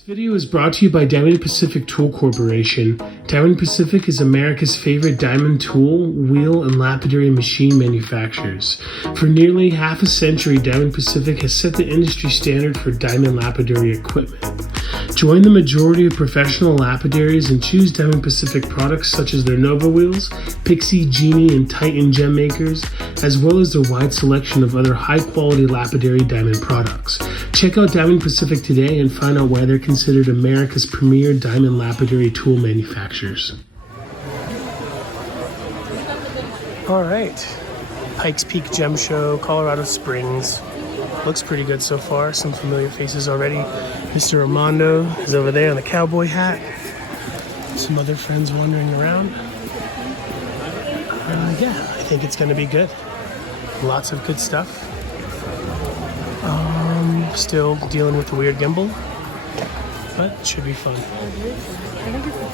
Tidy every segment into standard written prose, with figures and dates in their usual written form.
This video is brought to you by Diamond Pacific Tool Corporation. Diamond Pacific is America's favorite diamond tool, wheel, and lapidary machine manufacturers. For nearly half a century, Diamond Pacific has set the industry standard for diamond lapidary equipment. Join the majority of professional lapidaries and choose Diamond Pacific products such as their Nova wheels, Pixie, Genie, and Titan gem makers, as well as their wide selection of other high-quality lapidary diamond products. Check out Diamond Pacific today and find out why they're considered America's premier diamond lapidary tool manufacturers. All right, Pikes Peak Gemshow, Colorado Springs. Looks pretty good so far. Some familiar faces already. Mr. Armando is over there in the cowboy hat. Some other friends wandering around. Yeah, I think it's gonna be good. Lots of good stuff. Still dealing with the weird gimbal, but it should be fun.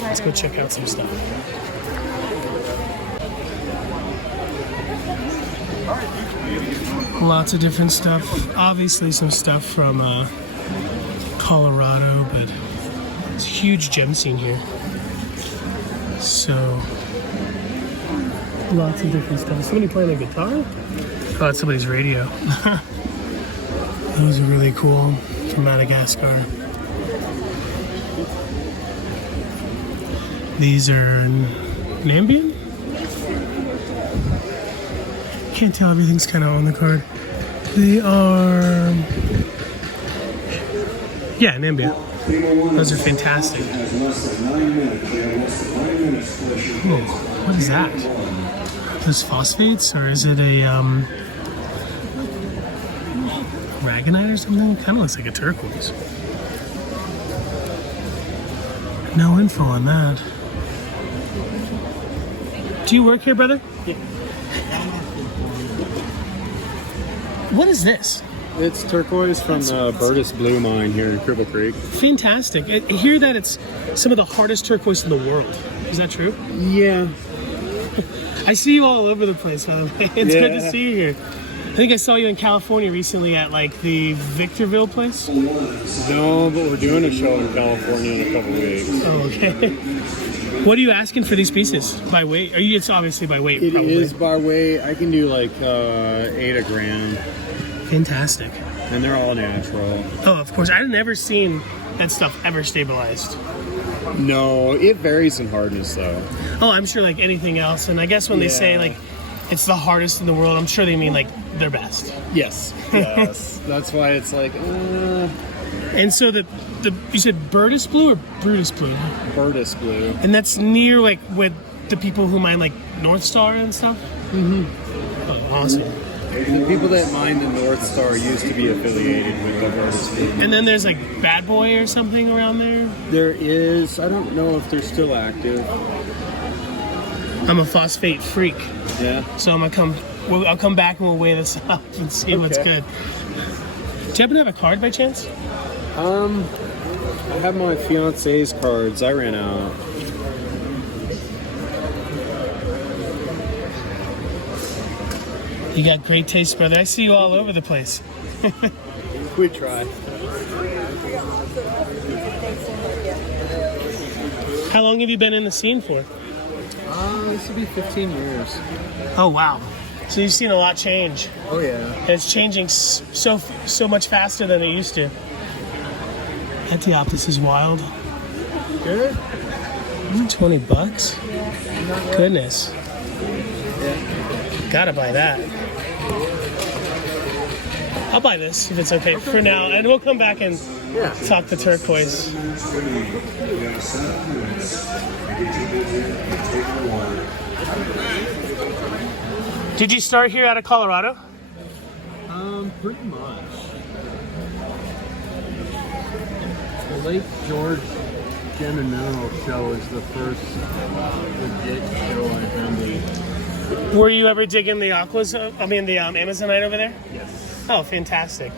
Let's go check out some stuff. Lots of different stuff. Obviously some stuff from Colorado, but it's a huge gem scene here. So lots of different stuff. Somebody playing a guitar? Oh, that's somebody's radio. Those are really cool from Madagascar. These are Nambian? Can't tell, everything's kind of on the card. They are, yeah, Nambian. Those are fantastic. Whoa, what is that? Those phosphates, or is it a Ragonite or something? Kind of looks like a turquoise. No info on that. Do you work here, brother? Yeah. What is this? It's turquoise from the Burtis Blue Mine here in Cripple Creek. Fantastic. I hear that it's some of the hardest turquoise in the world. Is that true? Yeah. I see you all over the place, by the way. It's good to see you here. I think I saw you in California recently at like the Victorville place. No, but we're doing a show in California in a couple weeks. Oh, okay. What are you asking for these pieces? By weight? It's obviously by weight, probably. It is by weight. I can do like 8 a gram. Fantastic. And they're all natural. Oh, of course. I've never seen that stuff ever stabilized. No, it varies in hardness though. Oh, I'm sure like anything else. And I guess when they say like it's the hardest in the world, I'm sure they mean like their best. Yes. Yes. That's why it's like And so you said Burtis Blue or Brutus Blue? Burtis Blue. And that's near like with the people who mine like North Star and stuff? Mm-hmm. Oh, awesome. The people that mine the North Star used to be affiliated with the Burtis Blue. And then there's like Bad Boy or something around there? There is. I don't know if they're still active. I'm a phosphate freak. Yeah. So I'll come back and we'll weigh this up and see what's good. Do you happen to have a card by chance? I have my fiance's cards. I ran out. You got great taste, brother. I see you all over the place. We try. How long have you been in the scene for? This will be 15 years. Oh, wow. So you've seen a lot change. Oh, yeah. And it's changing so much faster than it used to. Etioptis is wild. Good. $20? Goodness. Gotta buy that. I'll buy this if it's okay for now, and we'll come back and talk to turquoise. Did you start here out of Colorado? Pretty much. The Lake George Gem and Mineral Show is the first legit show I've been to. Were you ever digging the aquas? The Amazonite over there? Yes. Oh, fantastic.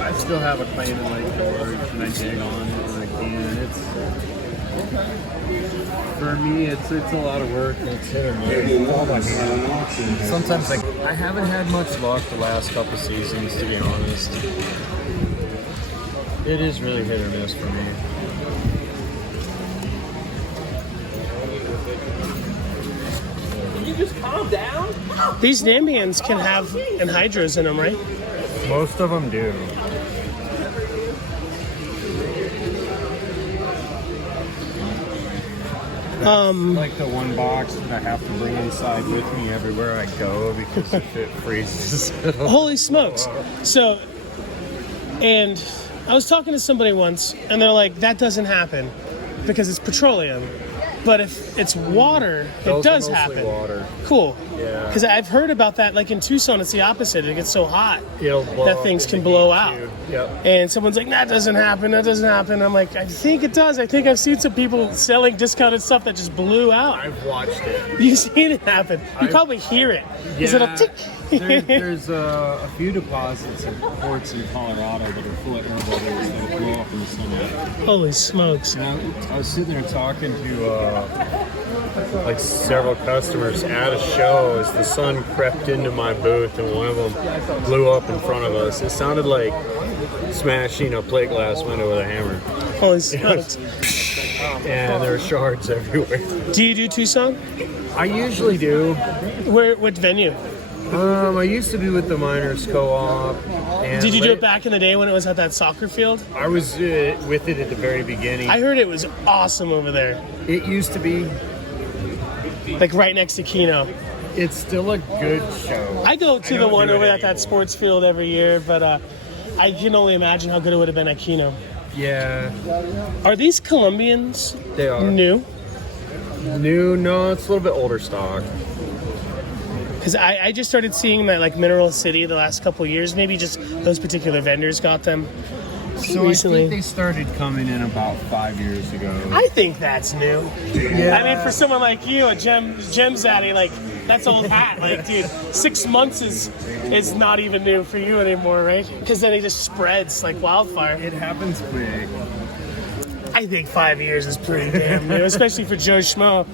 I still have a claim in Lake George, and I dig on it when I can. For me, it's a lot of work. It's hit or miss. Sometimes I haven't had much luck the last couple seasons, to be honest. It is really hit or miss for me. Can you just calm down? These Nambians can have anhydrous in them, right? Most of them do. Like the one box that I have to bring inside with me everywhere I go because if it freezes. Holy smokes. So, and I was talking to somebody once, and they're like, that doesn't happen because it's petroleum. But if it's water, it does happen. Water. Cool. Yeah. Because I've heard about that. Like in Tucson, it's the opposite. It gets so hot It'll blow that up things in can the blow heat, out. too. Yep. And someone's like, that doesn't happen. That doesn't happen. I'm like, I think it does. I think I've seen some people selling discounted stuff that just blew out. I've watched it. You've seen it happen. You probably hear it. It's a little tick. There's a few deposits of ports in Colorado that are full of air bubbles that blow up in the sun. Holy smokes. And I was sitting there talking to like several customers at a show as the sun crept into my booth and one of them blew up in front of us. It sounded like smashing a plate glass window with a hammer. Holy smokes. And there were shards everywhere. Do you do Tucson? I usually do. What venue? I used to be with the Miners Co-op. And Did you do it back in the day when it was at that soccer field? I was with it at the very beginning. I heard it was awesome over there. It used to be. Like right next to Keno. It's still a good show. I go to the one do it over at that anymore. sports field every year, but I can only imagine how good it would have been at Keno. Yeah, Are these Colombians they are. new? New? No, it's a little bit older stock. Because I just started seeing that like Mineral City the last couple of years. Maybe just those particular vendors got them So recently. I think they started coming in about 5 years ago. I think that's new. Yeah. I mean, for someone like you, a gem zaddy, like that's old hat. Like, dude, 6 months is not even new for you anymore, right? Because then it just spreads like wildfire. It happens quick. I think 5 years is pretty damn new, especially for Joe Schmo.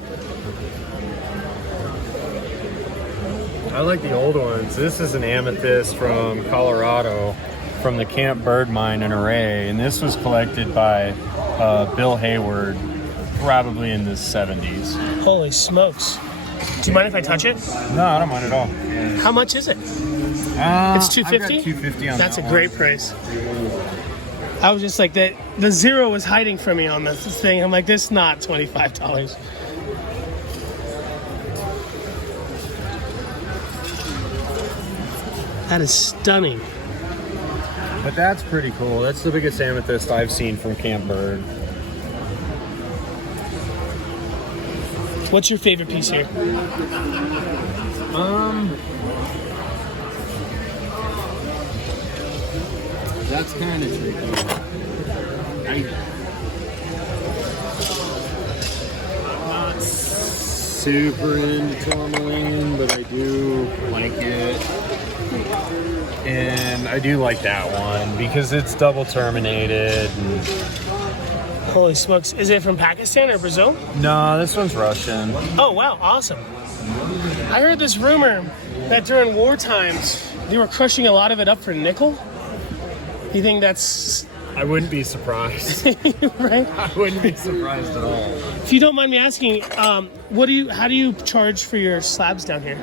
I like the old ones. This is an amethyst from Colorado, from the Camp Bird Mine in Array, and this was collected by Bill Hayward, probably in the 70s. Holy smokes. Do you mind if I touch it? No, I don't mind at all. How much is it? It's $250? I've got $250 on That's that a great price. I was just like, that. The zero was hiding from me on this thing. I'm like, this is not $25. That is stunning. But that's pretty cool. That's the biggest amethyst I've seen from Camp Bird. What's your favorite piece here? That's kind of tricky. I'm not super into tourmaline, but I do like it. And I do like that one because it's double terminated. And... Holy smokes. Is it from Pakistan or Brazil? No, this one's Russian. Oh, wow. Awesome. I heard this rumor that during war times, they were crushing a lot of it up for nickel. You think that's... I wouldn't be surprised. right? I wouldn't be surprised at all. If you don't mind me asking, how do you charge for your slabs down here?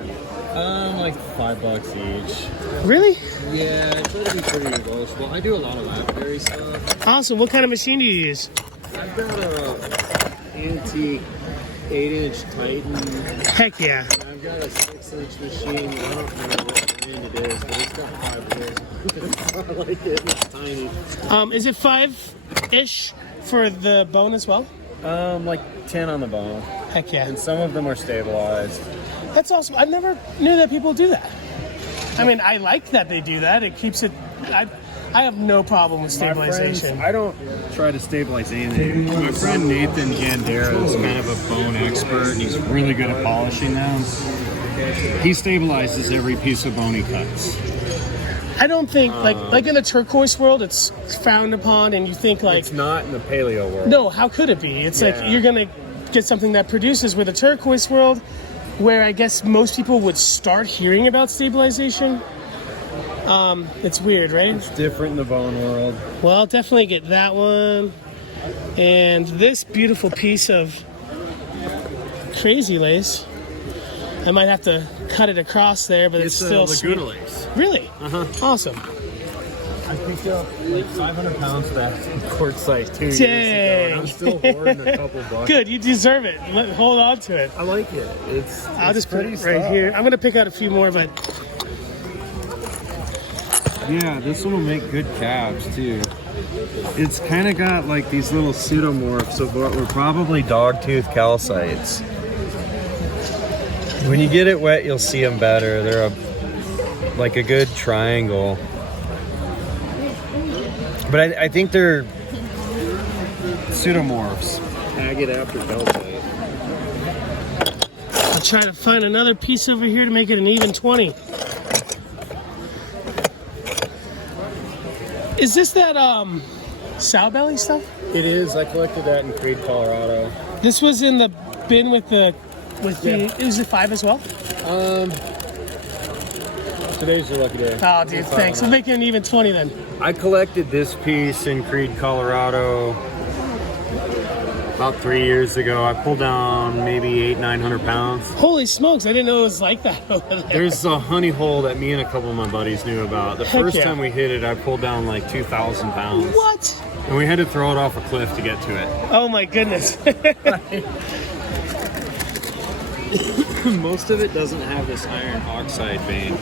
Like $5 each. Really? Yeah, I try to be pretty negotiable. I do a lot of lapidary stuff. Awesome. What kind of machine do you use? I've got a antique 8-inch Titan. Heck yeah. I've got a 6-inch machine. I don't remember what brand it is, but it's got 5 wheels. I like it. It's tiny. Is it 5-ish for the bone as well? Like 10 on the bone. Heck yeah. And some of them are stabilized. That's awesome. I never knew that people do that. I mean, I like that they do that. It keeps it... I have no problem with stabilization. I don't try to stabilize anything. My friend Nathan Gandera is kind of a bone expert, and he's really good at polishing them. He stabilizes every piece of bone he cuts. I don't think, like in the turquoise world, it's frowned upon, and you think like... It's not in the paleo world. No, how could it be? It's like you're going to get something that produces with a turquoise world, where I guess most people would start hearing about stabilization. It's weird, right? It's different in the bone world. Well, I'll definitely get that one. And this beautiful piece of crazy lace. I might have to cut it across there, but it's still Laguna sweet. lace. Really? Awesome. I picked up like 500 pounds of that quartzite 2 years ago, and I'm still hoarding a couple bucks. Good, you deserve it. Hold on to it. I like it. I'll just put it right here. I'm gonna pick out a few more, but yeah, this one will make good cabs too. It's kind of got like these little pseudomorphs of what were probably dogtooth calcites. When you get it wet, you'll see them better. They're like a good triangle. But I think they're pseudomorphs. Agate after calcite. I'll try to find another piece over here to make it an even 20. Is this that sow belly stuff? It is. I collected that in Creed, Colorado. This was in the bin with the is it 5 as well? Today's your lucky day. Oh, dude, thanks. We'll make it an even 20 then. I collected this piece in Creed, Colorado about 3 years ago. I pulled down maybe 800-900 pounds. Holy smokes, I didn't know it was like that over there. There's a honey hole that me and a couple of my buddies knew about. The first yeah. time we hit it, I pulled down like 2,000 pounds. What? And we had to throw it off a cliff to get to it. Oh my goodness. Most of it doesn't have this iron oxide vein.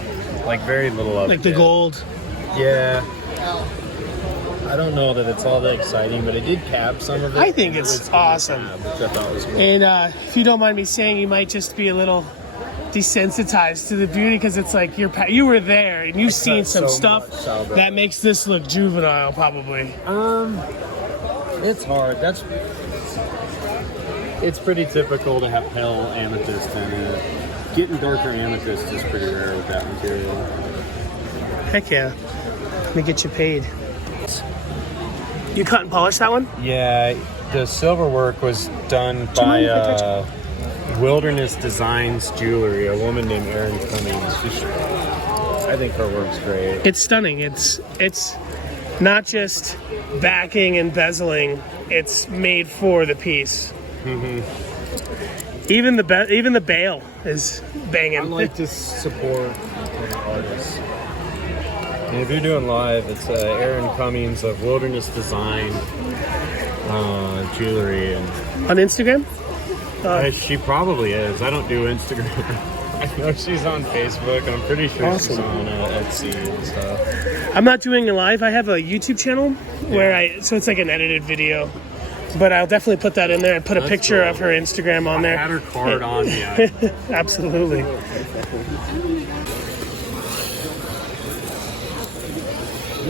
Like very little of it. Like the gold. Yeah. I don't know that it's all that exciting, but it did cap some of it. I think it's awesome. Which I thought was cool. And if you don't mind me saying, you might just be a little desensitized to the beauty because it's like you were there and you've seen some stuff that makes this look juvenile, probably. It's hard. It's pretty typical to have pale amethyst in it. Getting darker amethyst is pretty rare with that material. Heck yeah. Let me get you paid. You cut and polish that one? Yeah, the silver work was done by Wilderness Designs Jewelry, a woman named Erin Cummings. I think her work's great. It's stunning. It's not just backing and bezeling. It's made for the piece. Mm-hmm. Even the bail is banging. I like to support artists. And if you're doing live, it's Erin Cummings of Wilderness Design Jewelry. And on Instagram? She probably is. I don't do Instagram. I know she's on Facebook. I'm pretty sure she's on Etsy and stuff. I'm not doing it live. I have a YouTube channel where so it's like an edited video. But I'll definitely put that in there and put a picture of her Instagram on there. I had her card on me. Absolutely.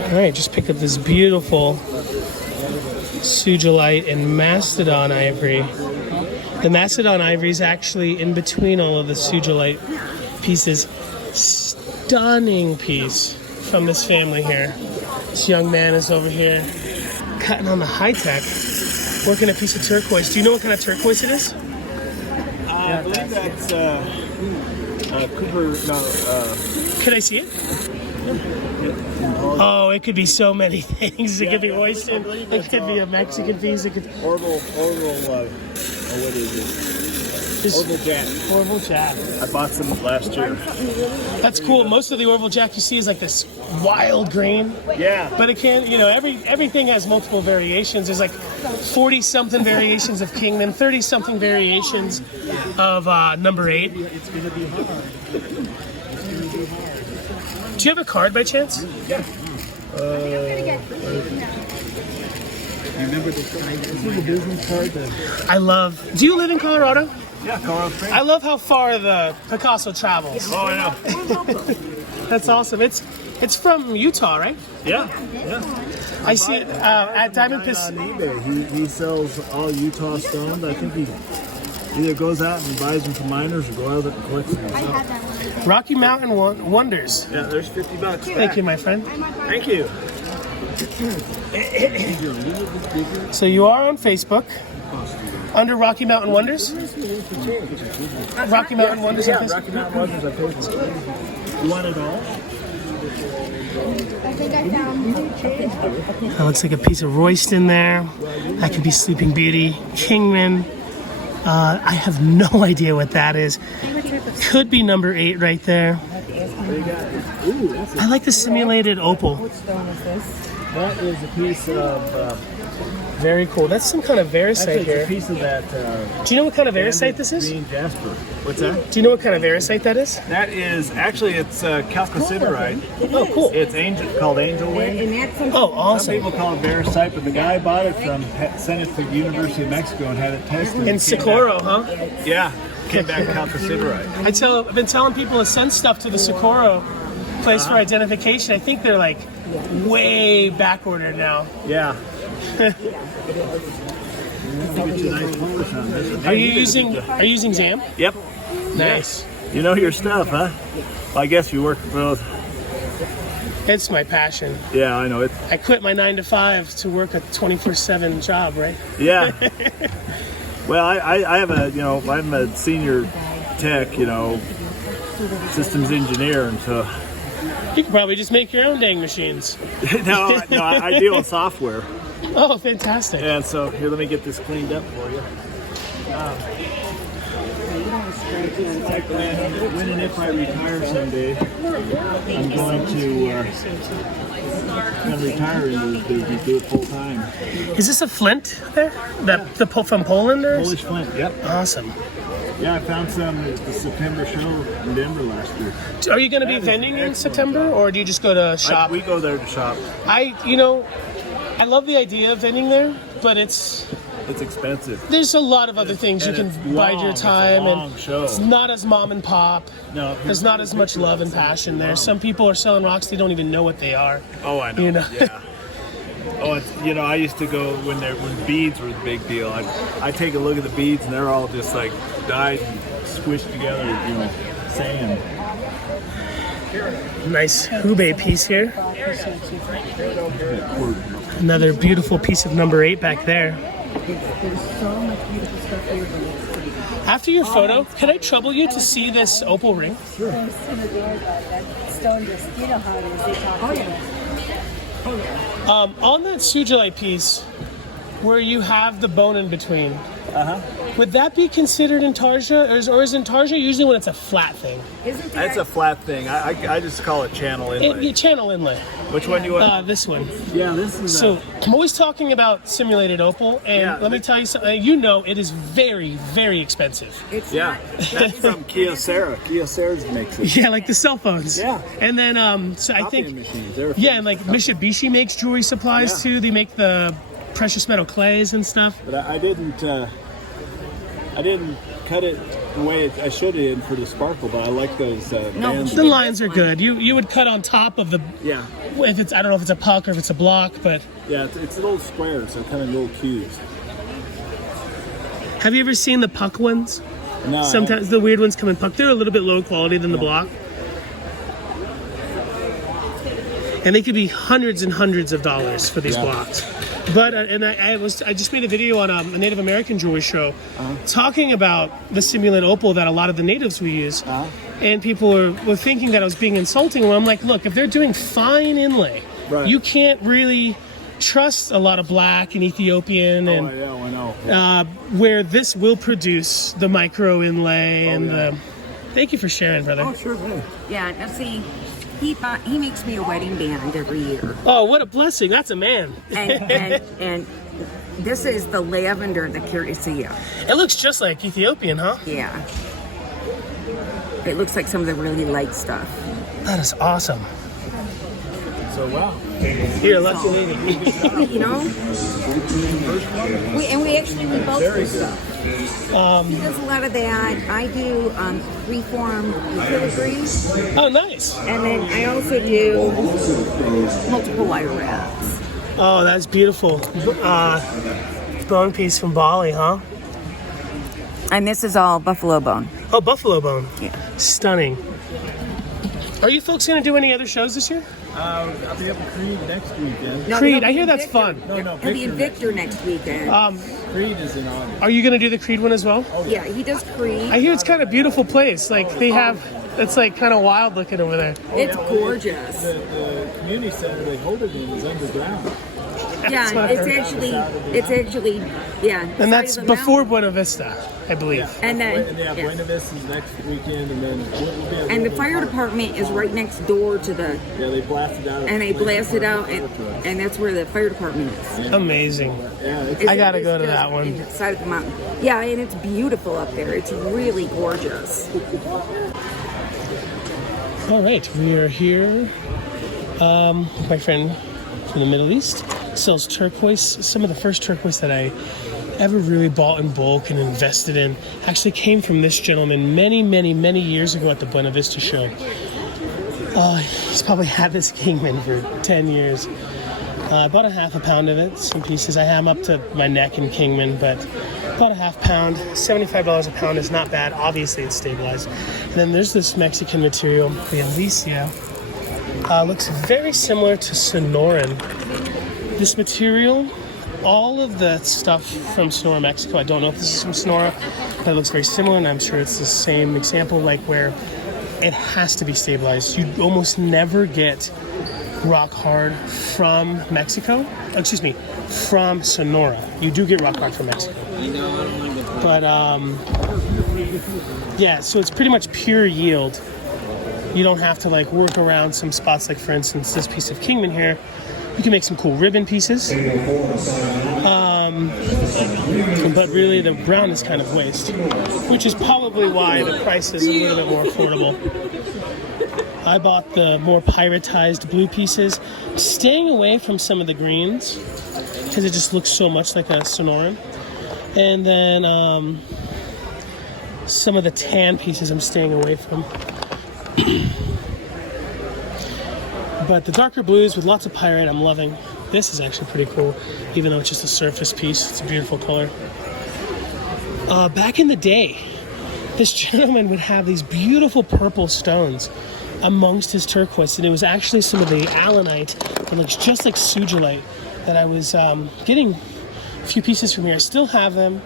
All right, just picked up this beautiful Sugilite and Mastodon Ivory. The Mastodon Ivory is actually in between all of the Sugilite pieces. Stunning piece from this family here. This young man is over here cutting on the high-tech, working a piece of turquoise. Do you know what kind of turquoise it is? I believe that's Cooper. Can I see it? Oh, it could be so many things. It could be oyster. It could be a Mexican piece. It could. Orville, what is it? Orville Jack. Orville Jack. I bought some last year. That's cool. Most of the Orville Jack you see is like this wild green. Yeah. But it can, everything has multiple variations. There's like 40-something variations of Kingman, 30-something variations of number 8. It's going to be hard. Do you have a card by chance? Yeah. You remember the business card? Do you live in Colorado? Yeah, Colorado Springs. I love how far the Picasso travels. Oh, I know. That's awesome. It's from Utah, right? Yeah. I see it at Diamond Pacific. On eBay. He sells all Utah stones. I think he either goes out and buys them from miners or goes out and collects them himself. Rocky Mountain Wonders. Yeah, there's $50. Thank you, my friend. Thank you. So you are on Facebook under Rocky Mountain Wonders? Rocky Mountain Wonders on Facebook? Rocky Mountain Wonders. I paid for it. You want it all? I think I found. That looks like a piece of Royston there. That could be Sleeping Beauty, Kingman. I have no idea what that is. Could be number 8 right there. I like the simulated opal. That is a piece of. Very cool. That's some kind of varisite That's here. a piece of that. Do you know what kind of varisite this is? Green jasper. What's that? Do you know what kind of varisite that is? That is actually it's chalcosiderite. Oh, cool. It's called angel wing. Oh, Some awesome. people call it varisite, but the guy bought it sent it to the University of Mexico and had it tested. In Socorro, huh? Yeah, came back chalcosiderite. I've been telling people to send stuff to the Socorro place for identification. I think they're like way back ordered now. Yeah. Are you using ZAM? Yep. Nice. You know your stuff, huh? Well, I guess you work for both. It's my passion. Yeah, I know it. I quit my 9 to 5 to work a 24/7 job, right? Yeah. Well, I have I'm a senior tech, systems engineer, and so. You could probably just make your own dang machines. no, I deal with software. Oh, fantastic. And so here, let me get this cleaned up for you. When and if I retire someday, I'm going to retire into this business, do it full time. Is this a flint there? From Poland or? Polish flint, yep. Awesome. Yeah, I found some at the September show in Denver last year. Are you going to be vending in September, or do you just go to shop? We go there to shop. I love the idea of vending there, but it's expensive. There's a lot of other things you can bide your time, and it's not as mom and pop. No, there's not as much love and passion there. Some people are selling rocks, they don't even know what they are. Oh, I know. Yeah. Oh, I used to go when beads were the big deal. I take a look at the beads and they're all just like dyed and squished together, sand. Nice Hubei piece here. Another beautiful piece of number 8 back there. After your photo, can I trouble you to see this opal ring? Sure. On that sujilite piece, where you have the bone in between, would that be considered intarsia, or is intarsia usually when it's a flat thing? It's a flat thing. I just call it channel inlay. Channel inlay. Which one do you want? This one. Yeah, this is. So I'm always talking about simulated opal, and let me tell you something. It is very, very expensive. That's from Kyocera. Kyocera makes it. Yeah, like the cell phones. Yeah. And then so I think. Machines. And like Mitsubishi makes jewelry supplies too. They make the precious metal clays and stuff. But I didn't cut it the way I should have for the sparkle, but I like those bands. The lines are good. You would cut on top of the. Yeah. If it's, I don't know if it's a puck or if it's a block, but. Yeah, it's little squares, so kind of little cubes. Have you ever seen the puck ones? No. Sometimes the weird ones come in puck. They're a little bit lower quality than the block. And they could be hundreds and hundreds of dollars for these blocks. But I just made a video on a Native American jewelry show talking about the simulant opal that a lot of the natives we use, and people were thinking that I was being insulting. Well, I'm like, look, if they're doing fine inlay, you can't really trust a lot of black and Ethiopian and I know. where this will produce the micro inlay and the. Thank you for sharing, brother. Oh, sure thing. Yeah, now see. He makes me a wedding band every year. Oh, what a blessing! That's a man. And this is the lavender, the curacao. It looks just like Ethiopian, huh? Yeah. It looks like some of the really light stuff. That is awesome. So wow. Here, let's see. We actually both do stuff. He does a lot of that. I do freeform filigree. Oh, nice. And then I also do multiple wire wraps. Oh, that's beautiful. Bone piece from Bali, huh? And this is all buffalo bone. Oh, buffalo bone. Yeah. Stunning. Are you folks going to do any other shows this year? I'll be up at Creed next weekend. No, Creed, I hear that's fun. He'll be in Victor next weekend. Creed is in August. Are you going to do the Creed one as well? Yeah, he does Creed. I hear it's kind of a beautiful place. Like they have It's like kind of wild looking over there. It's gorgeous. The community center they hold it in is underground. Yeah, it's actually, yeah. And that's side of the before mountain. Buena Vista, I believe. And then, And they have yeah. Buena Vista's next weekend, and then And the fire department is right next door to the, yeah, they blasted out. and they blast it out, and that's where the fire department is. Amazing. Yeah, it's, I gotta go to It's that just one. in the side of the mountain. Yeah, and it's beautiful up there. It's really gorgeous. All right, we are here. My friend from the Middle East sells turquoise. Some of the first turquoise that I ever really bought in bulk and invested in actually came from this gentleman many years ago at the Buena Vista show. He's probably had this Kingman for 10 years. I bought a half a pound of it, some pieces. I am up to my neck in Kingman, but about a half pound. $75 a pound is not bad. Obviously, it's stabilized. And then there's this Mexican material, the Alicia. Looks very similar to Sonoran. This material, all of the stuff from Sonora, Mexico, I don't know if this is from Sonora, but it looks very similar, and I'm sure it's the same example, like where it has to be stabilized. You almost never get rock hard from Mexico. Excuse me, from Sonora. You do get rock hard from Mexico. But, yeah, so it's pretty much pure yield. You don't have to like work around some spots, like for instance this piece of Kingman here. You can make some cool ribbon pieces, but really the brown is kind of waste, which is probably why the price is a little bit more affordable. I bought the more pyretized blue pieces, staying away from some of the greens because it just looks so much like a Sonoran. And then some of the tan pieces I'm staying away from. But the darker blues with lots of pyrite I'm loving. This is actually pretty cool, even though it's just a surface piece. It's a beautiful color. Back in the day, this gentleman would have these beautiful purple stones amongst his turquoise, and it was actually some of the allanite that looks just like sugilite that I was getting a few pieces from here. I still have them.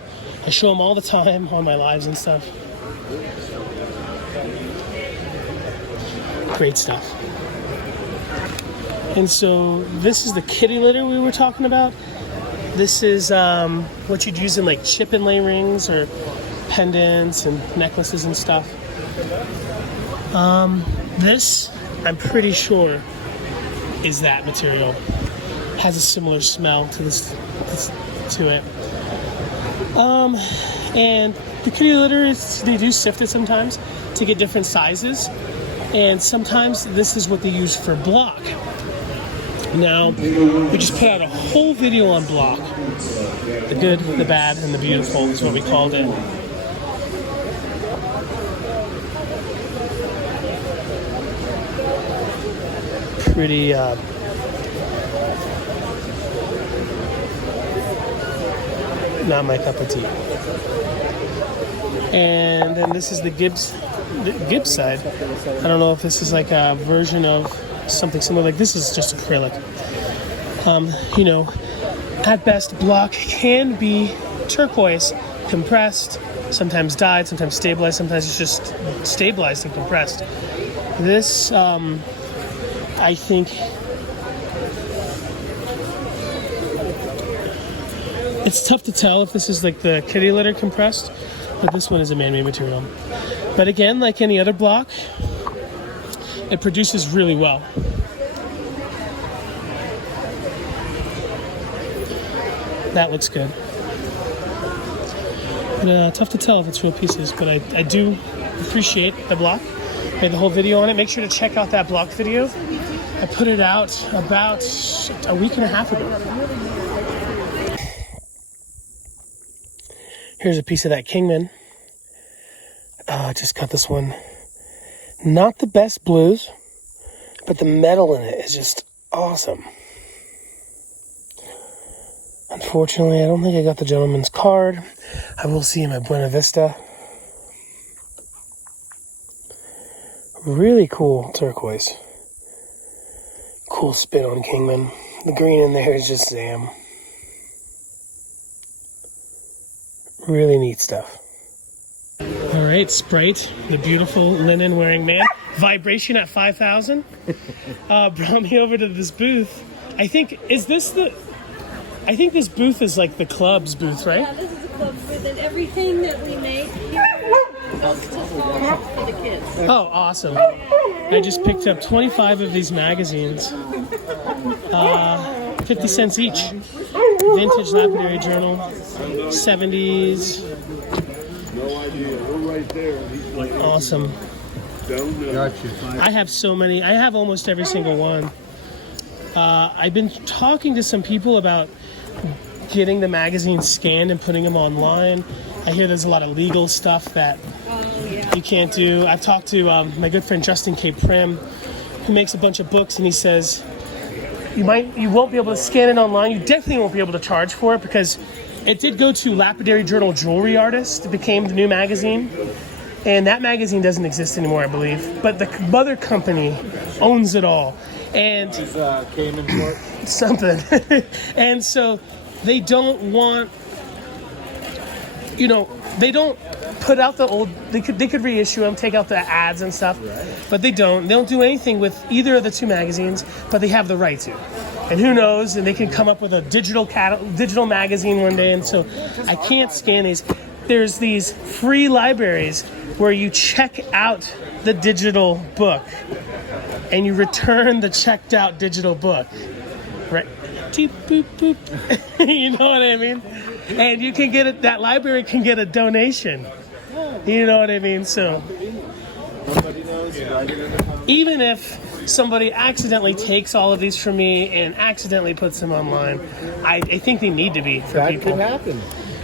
I show them all the time on my lives and stuff. Great stuff. And so this is the kitty litter we were talking about. This is what you'd use in like chip inlay rings or pendants and necklaces and stuff. This, I'm pretty sure, is that material. Has a similar smell to to it. And the kitty litter, they do sift it sometimes to get different sizes. And sometimes this is what they use for block. Now, we just put out a whole video on block. The good, the bad, and the beautiful is what we called it. Pretty, not my cup of tea. And then this is the Gibbs side. I don't know if this is like a version of something similar. Like this is just acrylic. You know, at best, block can be turquoise, compressed, sometimes dyed, sometimes stabilized, sometimes it's just stabilized and compressed. This, I think, it's tough to tell if this is like the kitty litter compressed, but this one is a man-made material. But again, like any other block, it produces really well. That looks good. But, tough to tell if it's real pieces, but I do appreciate the block. Made the whole video on it. Make sure to check out that block video. I put it out about a week and a half ago. Here's a piece of that Kingman. Just cut this one. Not the best blues, but the metal in it is just awesome. Unfortunately, I don't think I got the gentleman's card. I will see him at Buena Vista. Really cool turquoise. Cool spin on Kingman. The green in there is just Zam. Really neat stuff. Alright, right, Sprite, the beautiful linen wearing man. Vibration at 5,000. Brought me over to this booth. I think this booth is like the club's booth, right? Yeah, this is a club booth, and everything that we make here goes to schools for the kids. Oh, awesome. I just picked up 25 of these magazines. 50 cents each. Vintage Lapidary Journal, 70s. Awesome. I have so many. I have almost every single one. I've been talking to some people about getting the magazines scanned and putting them online. I hear there's a lot of legal stuff that you can't do. I've talked to my good friend Justin K. Prim, who makes a bunch of books, and he says you won't be able to scan it online. You definitely won't be able to charge for it because it did go to Lapidary Journal Jewelry Artist. It became the new magazine. And that magazine doesn't exist anymore, I believe. But the mother company owns it all. And Cayman Port. something. And so they don't want, they don't put out the old, they could reissue them, take out the ads and stuff, but they don't. They don't do anything with either of the two magazines, but they have the right to. And who knows, and they can come up with a digital magazine one day, and so I can't scan these. There's these free libraries where you check out the digital book and you return the checked out digital book. Right? Cheep, boop, boop. You know what I mean? And you can get it, that library can get a donation. You know what I mean? So even if somebody accidentally takes all of these from me and accidentally puts them online, I think they need to be for people. That could happen.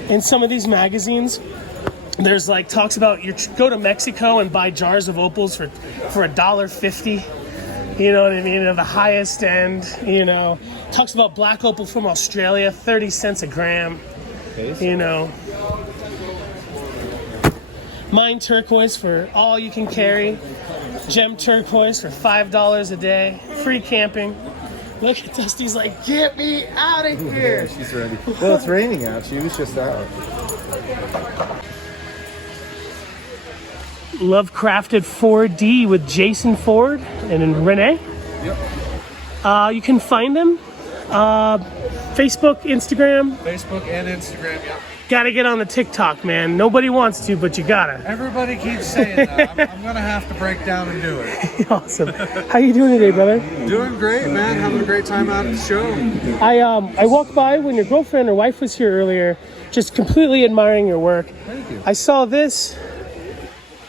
In some of these magazines, there's like talks about you go to Mexico and buy jars of opals for $1.50. You know what I mean? Of the highest end. Talks about black opal from Australia, 30 cents a gram. Mine turquoise for all you can carry. Gem turquoise for $5 a day. Free camping. Look at Dusty's like, get me out of here. She's ready. Well, it's raining out. She was just out. Lovecrafted 4D with Jason Ford and Renee. Yep. You can find them. Facebook, Instagram. Facebook and Instagram, yeah. Gotta get on the TikTok, man. Nobody wants to, but you gotta. Everybody keeps saying that. I'm gonna have to break down and do it. Awesome. How you doing today, brother? Doing great, man. Having a great time out at the show. I walked by when your girlfriend or wife was here earlier, just completely admiring your work. Thank you. I saw this,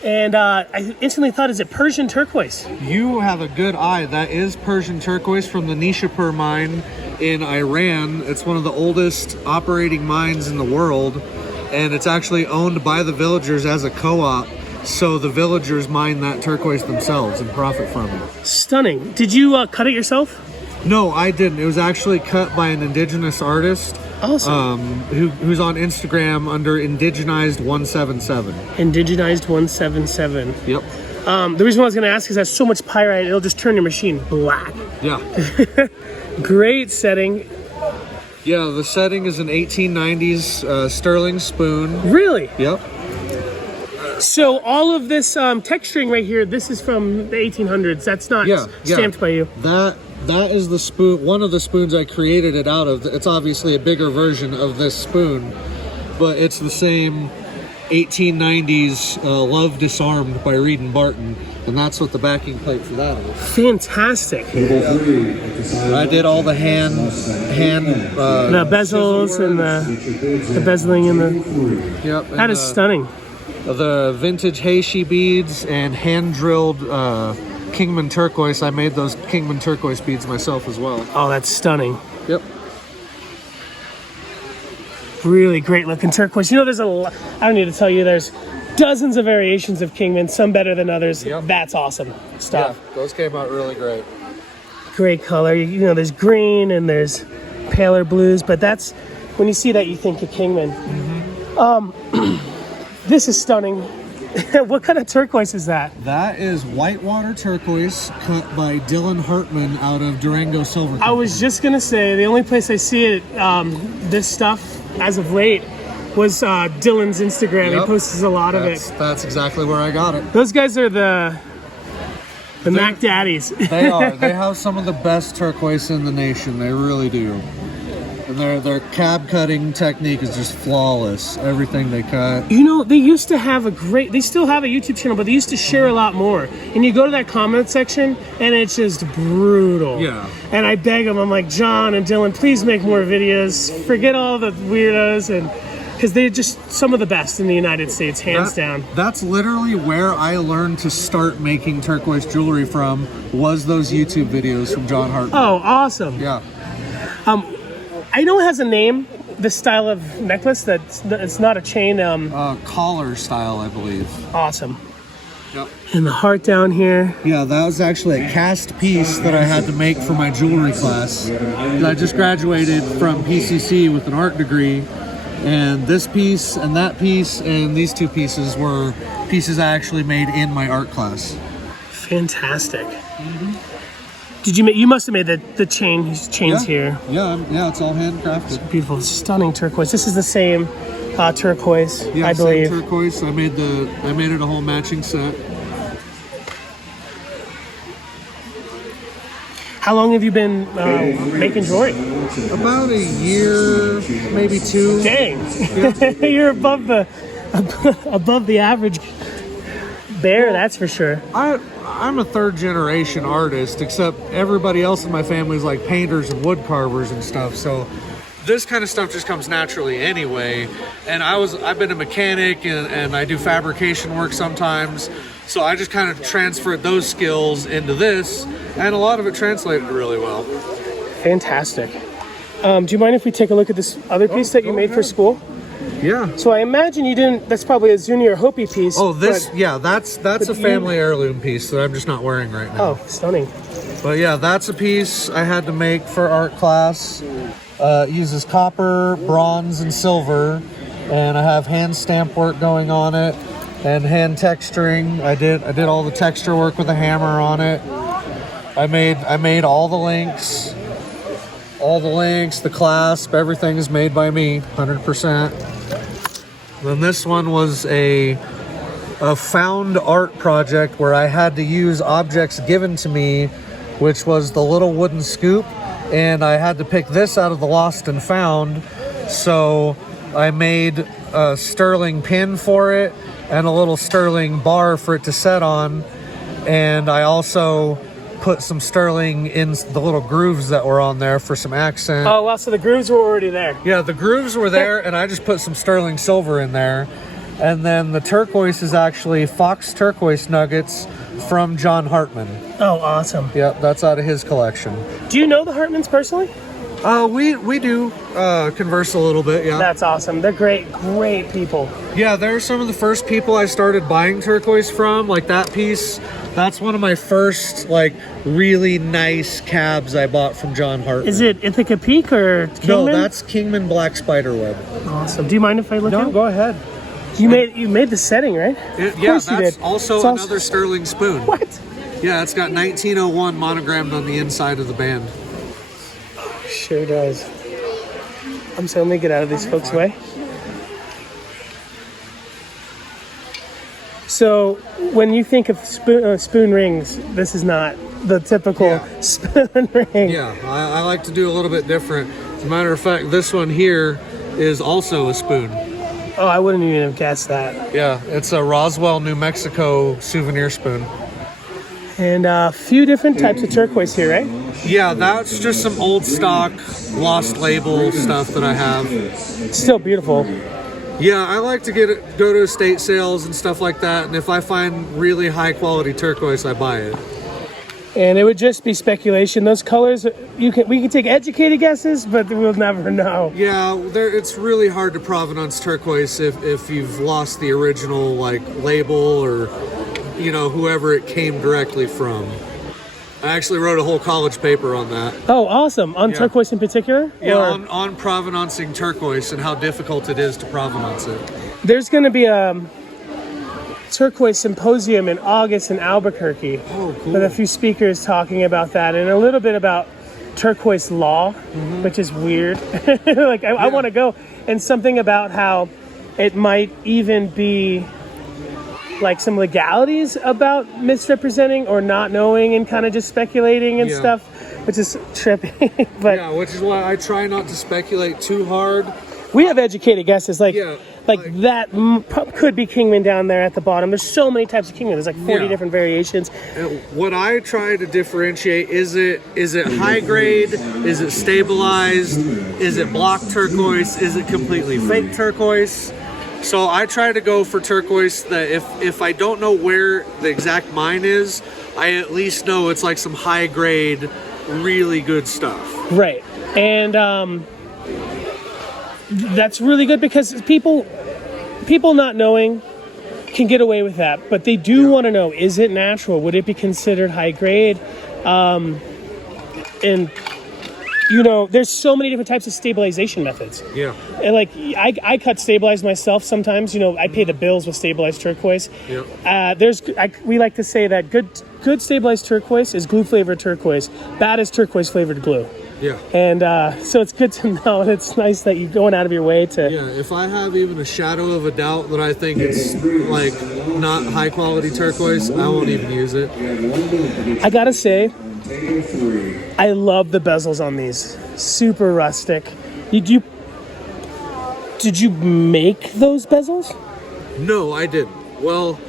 and I instantly thought, is it Persian turquoise? You have a good eye. That is Persian turquoise from the Nishapur mine in Iran. It's one of the oldest operating mines in the world, and it's actually owned by the villagers as a co-op. So the villagers mine that turquoise themselves and profit from it. Stunning. Did you cut it yourself? No, I didn't. It was actually cut by an indigenous artist. Awesome. Who's on Instagram under Indigenized177. Indigenized177. Yep. The reason why I was going to ask is it has so much pyrite, it'll just turn your machine black. Yeah. Great setting. Yeah, the setting is an 1890s sterling spoon. Really? Yep. So all of this texturing right here, this is from the 1800s. That's not stamped by you. That is the spoon, one of the spoons I created it out of. It's obviously a bigger version of this spoon, but it's the same 1890s Love Disarmed by Reed and Barton, and that's what the backing plate for that is. Fantastic. I did all the hand the bezels and the bezeling and the. Yep. That is stunning. The vintage Heishi beads and hand drilled Kingman turquoise. I made those Kingman turquoise beads myself as well. Oh, that's stunning. Yep. Really great looking turquoise. There's I don't need to tell you, there's dozens of variations of Kingman, some better than others. Yep. That's awesome stuff. Yeah, those came out really great. Great color. There's green and there's paler blues, but that's when you see that you think of Kingman. Mm-hmm. This is stunning. What kind of turquoise is that? That is whitewater turquoise cut by Dylan Hartman out of Durango Silver Company. I was just gonna say the only place I see it, this stuff as of late, was Dylan's Instagram. Yep. He posts a lot of it. That's exactly where I got it. Those guys are the Mac Daddies. They are. They have some of the best turquoise in the nation. They really do. And their cab cutting technique is just flawless. Everything they cut. You know, they used to have they still have a YouTube channel, but they used to share a lot more. And you go to that comment section, and it's just brutal. Yeah. And I beg them, I'm like, John and Dylan, please make more videos. Forget all the weirdos, and because they're just some of the best in the United States, hands down. That's literally where I learned to start making turquoise jewelry from, was those YouTube videos from John Hartman. Oh, awesome. Yeah. I know it has a name, this style of necklace, it's not a chain. Collar style, I believe. Awesome. Yep. And the heart down here. Yeah, that was actually a cast piece that I had to make for my jewelry class. I just graduated from PCC with an art degree, and this piece and that piece and these two pieces were pieces I actually made in my art class. Fantastic. Did you must have made the chains here. Yeah, it's all handcrafted. Beautiful, stunning turquoise. This is the same turquoise, Yeah, I believe. same turquoise. I made it a whole matching set. How long have you been making jewelry? About a year, maybe 2. Dang, you're above the average bear, that's for sure. I'm a third generation artist, except everybody else in my family is like painters and wood carvers and stuff. So this kind of stuff just comes naturally anyway. And I've been a mechanic and I do fabrication work sometimes. So I just kind of transferred those skills into this, and a lot of it translated really well. Fantastic. Do you mind if we take a look at this other piece that you made for school? Yeah. So I imagine you didn't. That's probably a Zuni or Hopi piece. Oh, that's a family heirloom piece that I'm just not wearing right now. Oh, stunning. But yeah, that's a piece I had to make for art class. It uses copper, bronze, and silver, and I have hand stamp work going on it and hand texturing. I did all the texture work with a hammer on it. I made all the links. All the links, the clasp, everything is made by me, 100%. Then this one was a found art project where I had to use objects given to me, which was the little wooden scoop, and I had to pick this out of the lost and found. So I made a sterling pin for it and a little sterling bar for it to set on, and I also put some sterling in the little grooves that were on there for some accent. Oh, well, so the grooves were already there. Yeah, the grooves were there, and I just put some sterling silver in there. And then the turquoise is actually Fox turquoise nuggets from John Hartman. Oh, awesome. Yep, that's out of his collection. Do you know the Hartmans personally? We do converse a little bit, yeah. That's awesome. They're great people. Yeah, they're some of the first people I started buying turquoise from, like that piece. That's one of my first, like, really nice cabs I bought from John Hartman. Is it Ithaca Peak or Kingman? No, that's Kingman Black Spiderweb. Awesome. Do you mind if I look at it? No, go ahead. You made the setting, right? Yeah, that's also another sterling spoon. What? Yeah, it's got 1901 monogrammed on the inside of the band. Sure does. I'm sorry, let me get out of these folks' way. So, when you think of spoon rings, this is not the typical spoon ring. Yeah, I like to do a little bit different. As a matter of fact, this one here is also a spoon. Oh, I wouldn't even have guessed that. Yeah, it's a Roswell, New Mexico souvenir spoon. And a few different types of turquoise here, right? Yeah, that's just some old stock, lost label stuff that I have. Still beautiful. Yeah, I like to go to estate sales and stuff like that, and if I find really high quality turquoise, I buy it. And it would just be speculation. Those colors, we can take educated guesses, but we'll never know. Yeah, it's really hard to provenance turquoise if you've lost the original label or whoever it came directly from. I actually wrote a whole college paper on that. Oh, awesome. On turquoise in particular? Yeah, on provenancing turquoise and how difficult it is to provenance it. There's going to be a turquoise symposium in August in Albuquerque. Oh, cool. With a few speakers talking about that and a little bit about turquoise law, which is weird. I want to go. And something about how it might even be like some legalities about misrepresenting or not knowing and kind of just speculating and stuff, which is trippy. But yeah, which is why I try not to speculate too hard. We have educated guesses like that could be Kingman down there at the bottom. There's so many types of Kingman. There's like 40 different variations. And what I try to differentiate, is it high grade? Is it stabilized? Is it block turquoise? Is it completely fake turquoise? So I try to go for turquoise that if I don't know where the exact mine is, I at least know it's like some high grade, really good stuff. Right. And that's really good because people not knowing can get away with that, but they do want to know, is it natural? Would it be considered high grade? And you know, there's so many different types of stabilization methods. Yeah. And like I cut stabilized myself sometimes. You know, I pay the bills with stabilized turquoise. Yeah. We like to say that good stabilized turquoise is glue flavored turquoise. Bad is turquoise flavored glue. Yeah. And so it's good to know, and it's nice that you're going out of your way to... Yeah, if I have even a shadow of a doubt that I think it's like not high quality turquoise, I won't even use it. I gotta say, I love the bezels on these. Super rustic. Did you make those bezels? No, I didn't. Well,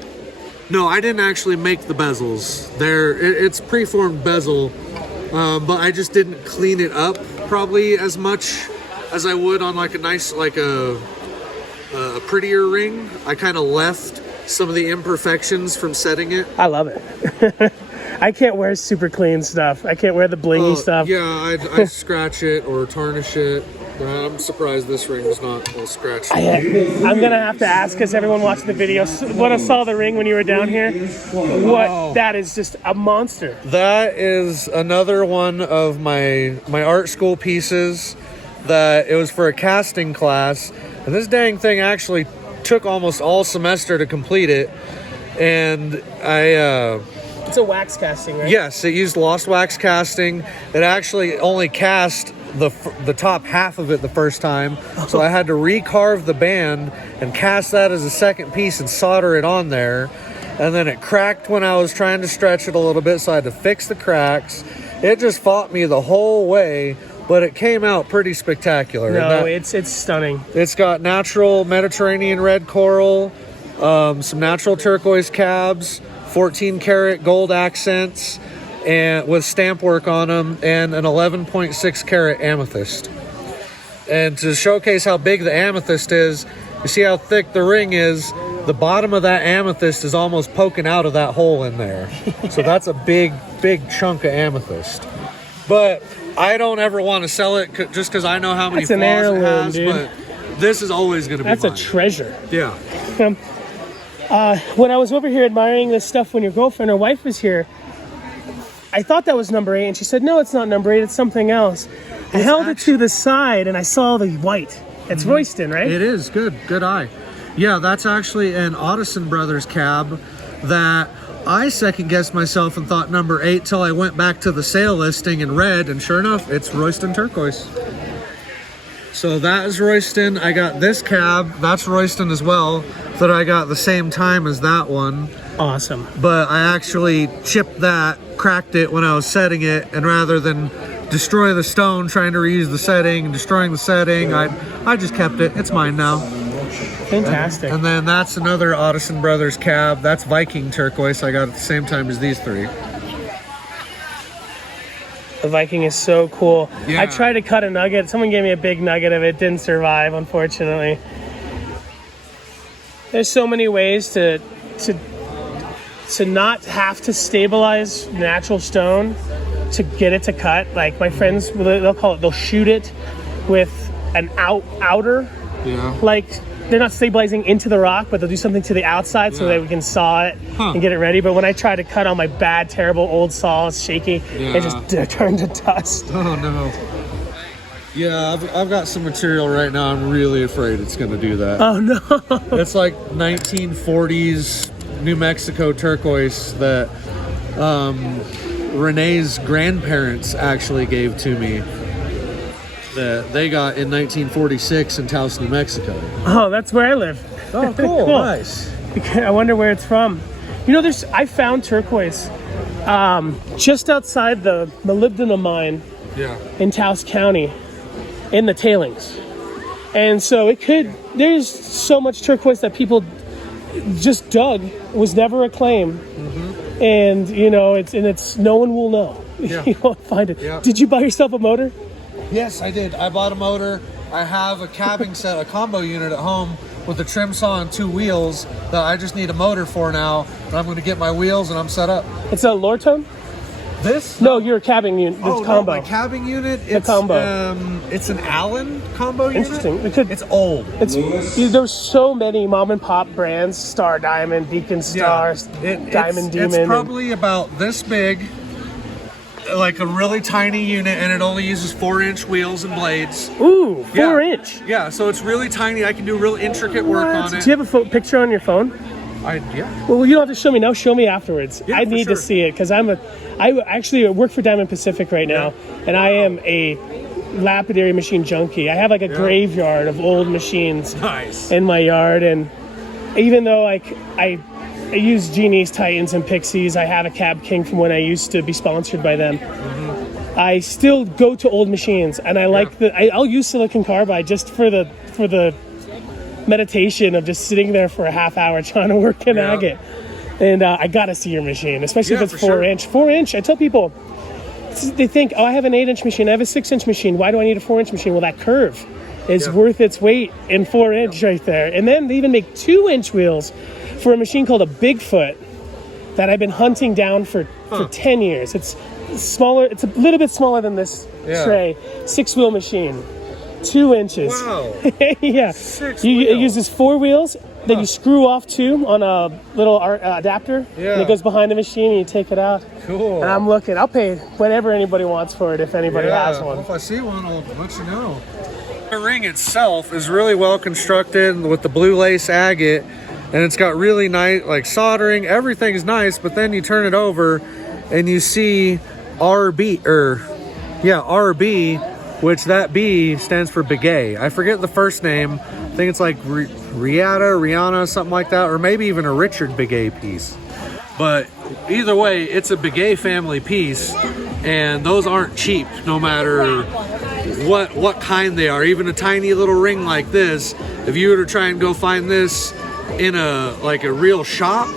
no, I didn't actually make the bezels. It's preformed bezel. But I just didn't clean it up probably as much as I would on like a nice, like a prettier ring. I kind of left some of the imperfections from setting it. I love it. I can't wear super clean stuff. I can't wear the blingy stuff. Yeah, I'd scratch it or tarnish it. I'm surprised this ring is not all scratched. I'm gonna have to ask, because everyone watching the video would have saw the ring when you were down here. That is just a monster. That is another one of my art school pieces that it was for a casting class, and this dang thing actually took almost all semester to complete it. And it's a wax casting, right? Yes, it used lost wax casting. It actually only cast the top half of it the first time, so I had to recarve the band and cast that as a second piece and solder it on there, and then it cracked when I was trying to stretch it a little bit, so I had to fix the cracks. It just fought me the whole way, but it came out pretty spectacular. No, it's stunning. It's got natural Mediterranean red coral, some natural turquoise cabs, 14 karat gold accents, and with stamp work on them, and an 11.6 karat amethyst. And to showcase how big the amethyst is, you see how thick the ring is. The bottom of that amethyst is almost poking out of that hole in there. So that's a big chunk of amethyst. But I don't ever want to sell it just because I know how many flaws it has. Dude. But this is always going to be mine. That's a treasure. Yeah. When I was over here admiring this stuff when your girlfriend or wife was here, I thought that was number 8, and she said, no, it's not number 8, it's something else. I held it to the side, and I saw the white. It's Royston, right? It is. Good eye. Yeah, that's actually an Otterson Brothers cab that I second-guessed myself and thought number 8 till I went back to the sale listing and read, and sure enough, it's Royston Turquoise. So that is Royston. I got this cab. That's Royston as well, that I got the same time as that one. Awesome. But I actually chipped that, cracked it when I was setting it, and rather than destroy the stone trying to reuse the setting and destroying the setting, I just kept it. It's mine now. Fantastic. And then that's another Otterson Brothers cab. That's Viking Turquoise. I got at the same time as these 3. The Viking is so cool. Yeah. I tried to cut a nugget. Someone gave me a big nugget of it. Didn't survive, unfortunately. There's so many ways to not have to stabilize natural stone to get it to cut. Like my friends, they'll shoot it with an outer. Yeah. Like they're not stabilizing into the rock, but they'll do something to the outside so that we can saw it and get it ready. But when I try to cut on my bad, terrible old saw, it's shaky. It just turned to dust. Oh no. Yeah, I've got some material right now. I'm really afraid it's going to do that. Oh no. It's like 1940s New Mexico turquoise that Renee's grandparents actually gave to me. that they got in 1946 in Taos, New Mexico. Oh, that's where I live. Oh, cool. Nice. I wonder where it's from. You know, I found turquoise just outside the molybdenum mine in Taos County in the tailings. And so there's so much turquoise that people just dug. It was never a claim. And, you know, it's no one will know. You won't find it. Yeah. Did you buy yourself a motor? Yes, I did. I bought a motor. I have a cabbing set, a combo unit at home with a trim saw and 2 wheels that I just need a motor for now. And I'm going to get my wheels and I'm set up. It's a Lortone? This? No, your cabbing unit. It's combo. No, my cabbing unit. It's combo. It's an Allen combo unit. Interesting. It's old. There's so many mom and pop brands: Star Diamond, Beacon Star, Diamond Demon. It's probably about this big, like a really tiny unit, and it only uses 4-inch wheels and blades. Ooh, 4-inch. Yeah, so it's really tiny. I can do real intricate work on it. Do you have a picture on your phone? Yeah. Well, you don't have to show me now. Show me afterwards. Yeah, I need to see it because I actually work for Diamond Pacific right now, and I am a Lapidary Machine junkie. I have like a graveyard of old machines in my yard, and even though I use Genies, Titans, and Pixies, I have a Cab King from when I used to be sponsored by them. I still go to old machines, and I like I'll use silicon carbide just for the meditation of just sitting there for a half hour trying to work an agate. And I gotta see your machine, especially if it's 4-inch. 4-inch, I tell people, they think, oh, I have an 8-inch machine, I have a 6-inch machine, why do I need a 4-inch machine? Well, that curve is worth its weight in 4-inch right there. And then they even make 2-inch wheels for a machine called a Bigfoot that I've been hunting down for 10 years. It's smaller, it's a little bit smaller than this tray, 6-wheel machine. 2 inches. Wow. Yeah. It uses 4 wheels that you screw off to on a little adapter. And it goes behind the machine and you take it out. Cool. And I'm looking. I'll pay whatever anybody wants for it if anybody has one. Well, if I see one, I'll let you know. The ring itself is really well constructed with the blue lace agate, and it's got really nice, like soldering. Everything's nice, but then you turn it over and you see RB, which that B stands for Begay. I forget the first name. I think it's like Rihanna, something like that, or maybe even a Richard Begay piece. But either way, it's a Begay family piece, and those aren't cheap, no matter what kind they are. Even a tiny little ring like this, if you were to try and go find this in a real shop,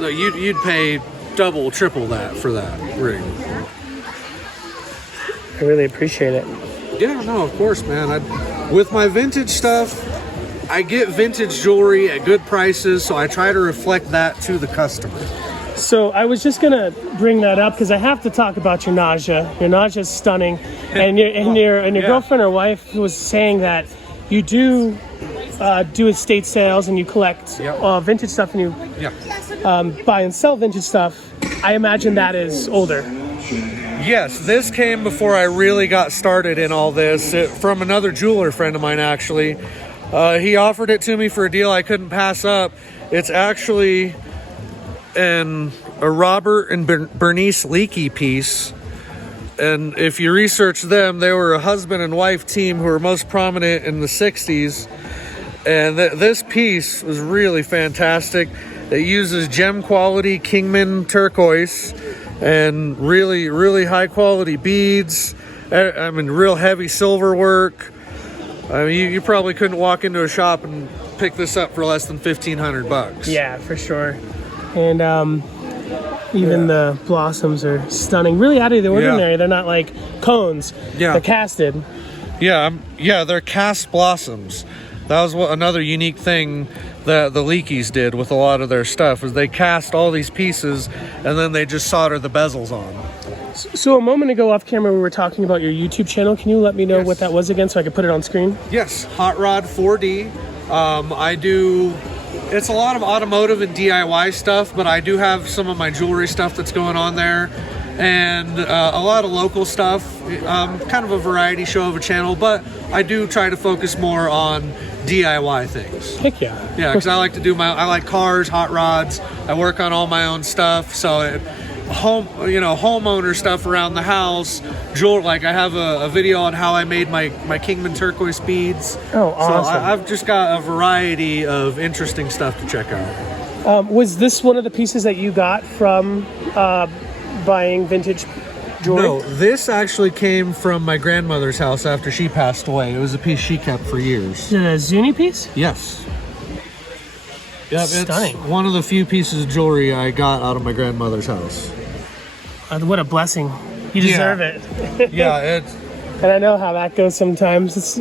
you'd pay double, triple that for that ring. I really appreciate it. Yeah, no, of course, man. With my vintage stuff, I get vintage jewelry at good prices, so I try to reflect that to the customer. So I was just gonna bring that up because I have to talk about your nausea. Your nausea is stunning, and your girlfriend or wife was saying that you do estate sales and you collect vintage stuff and you buy and sell vintage stuff. I imagine that is older. Yes, this came before I really got started in all this, from another jeweler friend of mine, actually. He offered it to me for a deal I couldn't pass up. It's actually a Robert and Bernice Leakey piece. And if you research them, they were a husband and wife team who were most prominent in the 60s. And this piece was really fantastic. It uses gem quality Kingman turquoise and really, really high quality beads. I mean, real heavy silver work. I mean, you probably couldn't walk into a shop and pick this up for less than $1,500. Yeah, for sure. And even the blossoms are stunning. Really out of the ordinary. Yeah. They're not like cones. Yeah. They're casted. Yeah, they're cast blossoms. That was another unique thing that the Leakeys did with a lot of their stuff, is they cast all these pieces and then they just solder the bezels on. So a moment ago off camera we were talking about your YouTube channel. Can you let me know what that was again so I could put it on screen? Yes, Hot Rod 4D. It's a lot of automotive and DIY stuff, but I do have some of my jewelry stuff that's going on there, and a lot of local stuff. Kind of a variety show of a channel, but I do try to focus more on DIY things. Heck yeah. Yeah, because I like to I like cars, hot rods. I work on all my own stuff, so homeowner stuff around the house. Jewelry, like I have a video on how I made my Kingman turquoise beads. Oh, awesome. So I've just got a variety of interesting stuff to check out. Was this one of the pieces that you got from buying vintage jewelry? No, this actually came from my grandmother's house after she passed away. It was a piece she kept for years. Is it a Zuni piece? Yes. Yeah, Stunning. it's one of the few pieces of jewelry I got out of my grandmother's house. What a blessing. You deserve it. Yeah, And I know how that goes sometimes.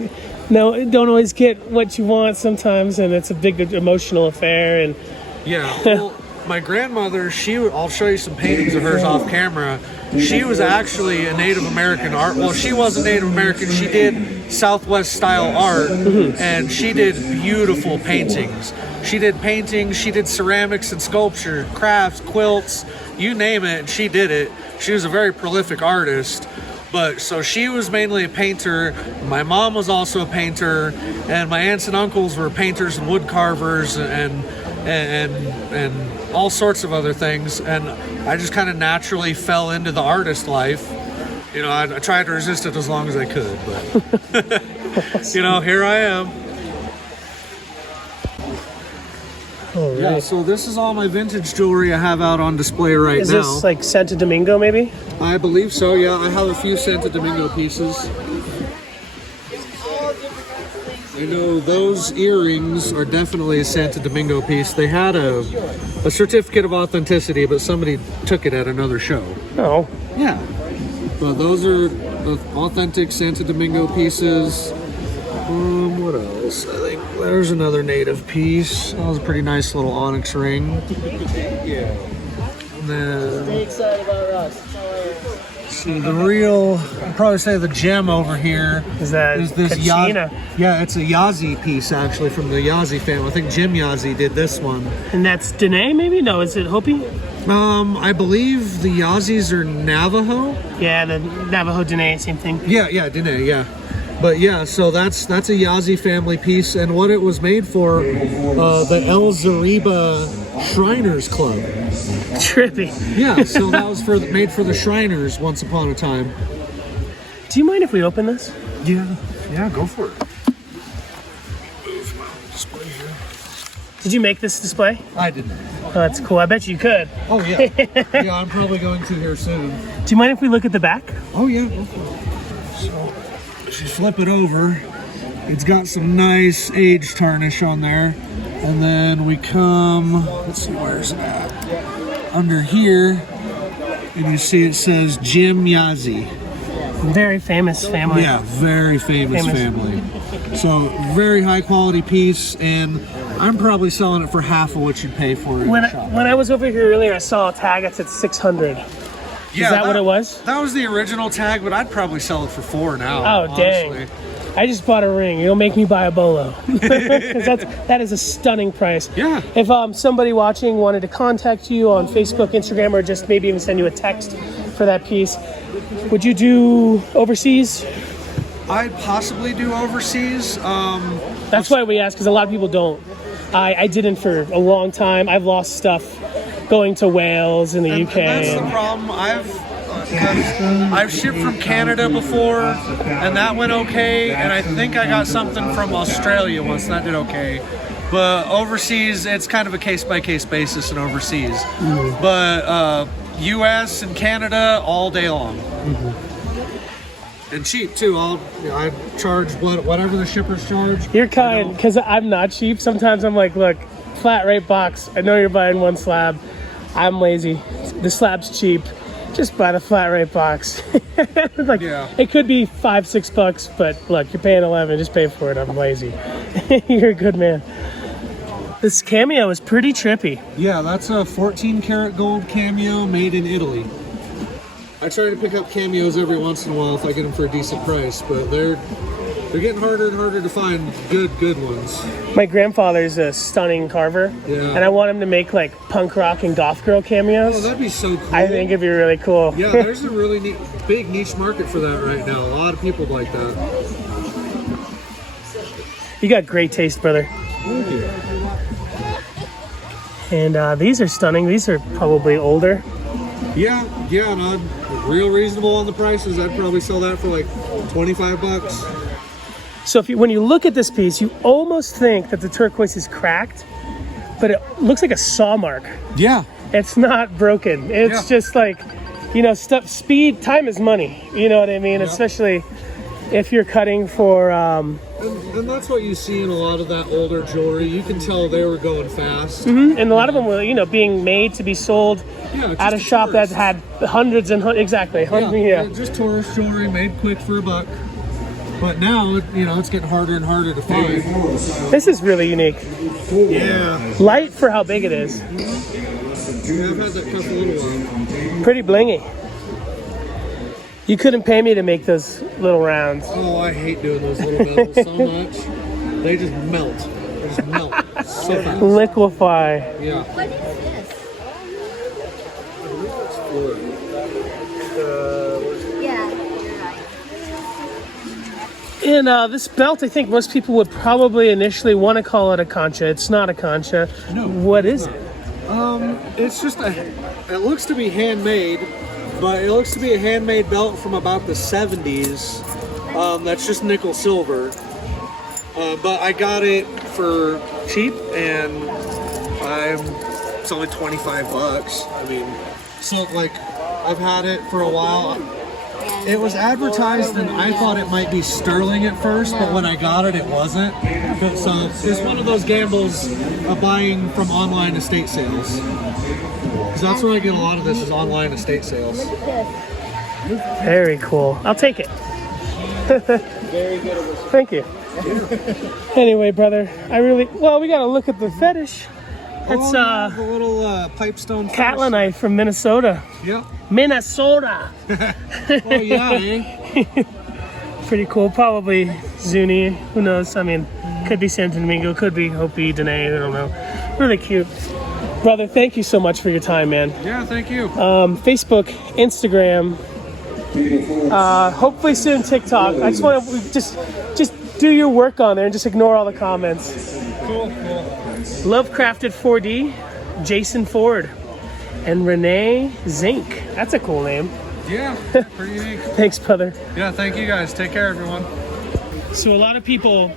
Don't always get what you want sometimes, and it's a big emotional affair. And well, my grandmother, I'll show you some paintings of hers off camera. She was actually a Native American art. Well, she wasn't Native American. She did Southwest style art, and she did beautiful paintings. She did paintings, she did ceramics and sculpture, crafts, quilts, you name it, she did it. She was a very prolific artist. But so she was mainly a painter. My mom was also a painter, and my aunts and uncles were painters and wood carvers and all sorts of other things. And I just kind of naturally fell into the artist life. I tried to resist it as long as I could, but here I am. right. Yeah, so this is all my vintage jewelry I have out on display right now. Is this like Santo Domingo, maybe? I believe so, yeah. I have a few Santo Domingo pieces. I know those earrings are definitely a Santo Domingo piece. They had a certificate of authenticity, but somebody took it at another show. Oh. Yeah. But those are the authentic Santo Domingo pieces. What else? I think there's another native piece. That was a pretty nice little onyx ring. Yeah. And then, Stay excited about us. see, the real, I'd probably say the gem over here Is this Kachina? Yeah, it's a Yazzie piece actually from the Yazzie family. I think Jim Yazzie did this one. And that's Dene, maybe? No, is it Hopi? I believe the Yazzies are Navajo. Yeah, the Navajo Dene, same thing. Yeah, Dene, yeah. But yeah, so that's a Yazzie family piece, and what it was made for, the El Zariba Shriners Club. Trippy. Yeah, so that was made for the Shriners once upon a time. Do you mind if we open this? Yeah, go for it. Did you make this display? I didn't. Oh, that's cool. I bet you could. Oh yeah, yeah. I'm probably going to here soon. Do you mind if we look at the back? Oh yeah. Go for it. So, if you flip it over, it's got some nice age tarnish on there, and then we come. Let's see, where's it at? Under here, and you see it says Jim Yazzie. Very famous family. Yeah, very famous family. So very high quality piece, and I'm probably selling it for half of what you'd pay for it. When I was over here earlier, I saw a tag that said 600. Yeah, Is that what it was? That was the original tag, but I'd probably sell it for $4 now. Oh, dang. Honestly. I just bought a ring. You'll make me buy a bolo. that is a stunning price. Yeah. If somebody watching wanted to contact you on Facebook, Instagram, or just maybe even send you a text for that piece, would you do overseas? I'd possibly do overseas. That's why we ask, because a lot of people don't. I didn't for a long time. I've lost stuff going to Wales in the UK. And that's the problem. I've shipped from Canada before, and that went okay. And I think I got something from Australia once, and that did okay. But overseas, it's kind of a case-by-case basis in overseas. Mm-hmm. But U.S. and Canada, all day long. Mm-hmm. And cheap too. I charge whatever the shippers charge. You're kind, because I'm not cheap. Sometimes I'm like, look, flat rate box. I know you're buying one slab. I'm lazy. The slab's cheap. Just buy the flat rate box. It could be $5-6, but look, you're paying $11. Just pay for it. I'm lazy. You're a good man. This Cameo is pretty trippy. Yeah, that's a 14 karat gold Cameo made in Italy. I try to pick up Cameos every once in a while if I get them for a decent price, but they're getting harder and harder to find good ones. My grandfather's a stunning carver, and I want him to make like punk rock and goth girl cameos. Oh, that'd be so cool. I think it'd be really cool. Yeah, there's a really big niche market for that right now. A lot of people like that. You got great taste, brother. Thank you. And these are stunning. These are probably older. Yeah, and I'm real reasonable on the prices. I'd probably sell that for like 25 bucks. So when you look at this piece, you almost think that the turquoise is cracked, but it looks like a saw mark. Yeah. It's not broken. It's just like, speed, time is money. You know what I mean? Especially if you're cutting for... And that's what you see in a lot of that older jewelry. You can tell they were going fast. And a lot of them were, being made to be sold at a shop that had hundreds and hundreds. Exactly. Just tourist jewelry made quick for $1. But now, it's getting harder and harder to find. This is really unique. Yeah. Light for how big it is. I've had that cuff a little while. Pretty blingy. You couldn't pay me to make those little rounds. Oh, I hate doing those little metals so much. They just melt. They just melt so fast. Liquefy. Yeah. What is this? Yeah, you're right. And this belt, I think most people would probably initially want to call it a concha. It's not a concha. No. What is it? It's just it looks to be handmade, but it looks to be a handmade belt from about the 70s. That's just nickel silver. But I got it for cheap, and it's only 25 bucks. I mean, so like, I've had it for a while. It was advertised, and I thought it might be sterling at first, but when I got it, it wasn't. So it's one of those gambles of buying from online estate sales. So that's where I get a lot of this, is online estate sales. Very cool. I'll take it. Very good. Thank you. Anyway, brother, we got to look at the fetish. It's the little pipestone Catlin knife from Minnesota. Yeah. Minnesota. Oh yeah, eh? Pretty cool. Probably Zuni. Who knows? I mean, could be Santo Domingo, could be Hopi, Dene. I don't know. Really cute. Brother, thank you so much for your time, man. Yeah, thank you. Facebook, Instagram, hopefully soon TikTok. I just want to just do your work on there and just ignore all the comments. Cool. Lovecrafted 4D, Jason Ford, and Renee Zink. That's a cool name. Yeah, pretty unique. Thanks, brother. Yeah, thank you guys. Take care, everyone. So a lot of people,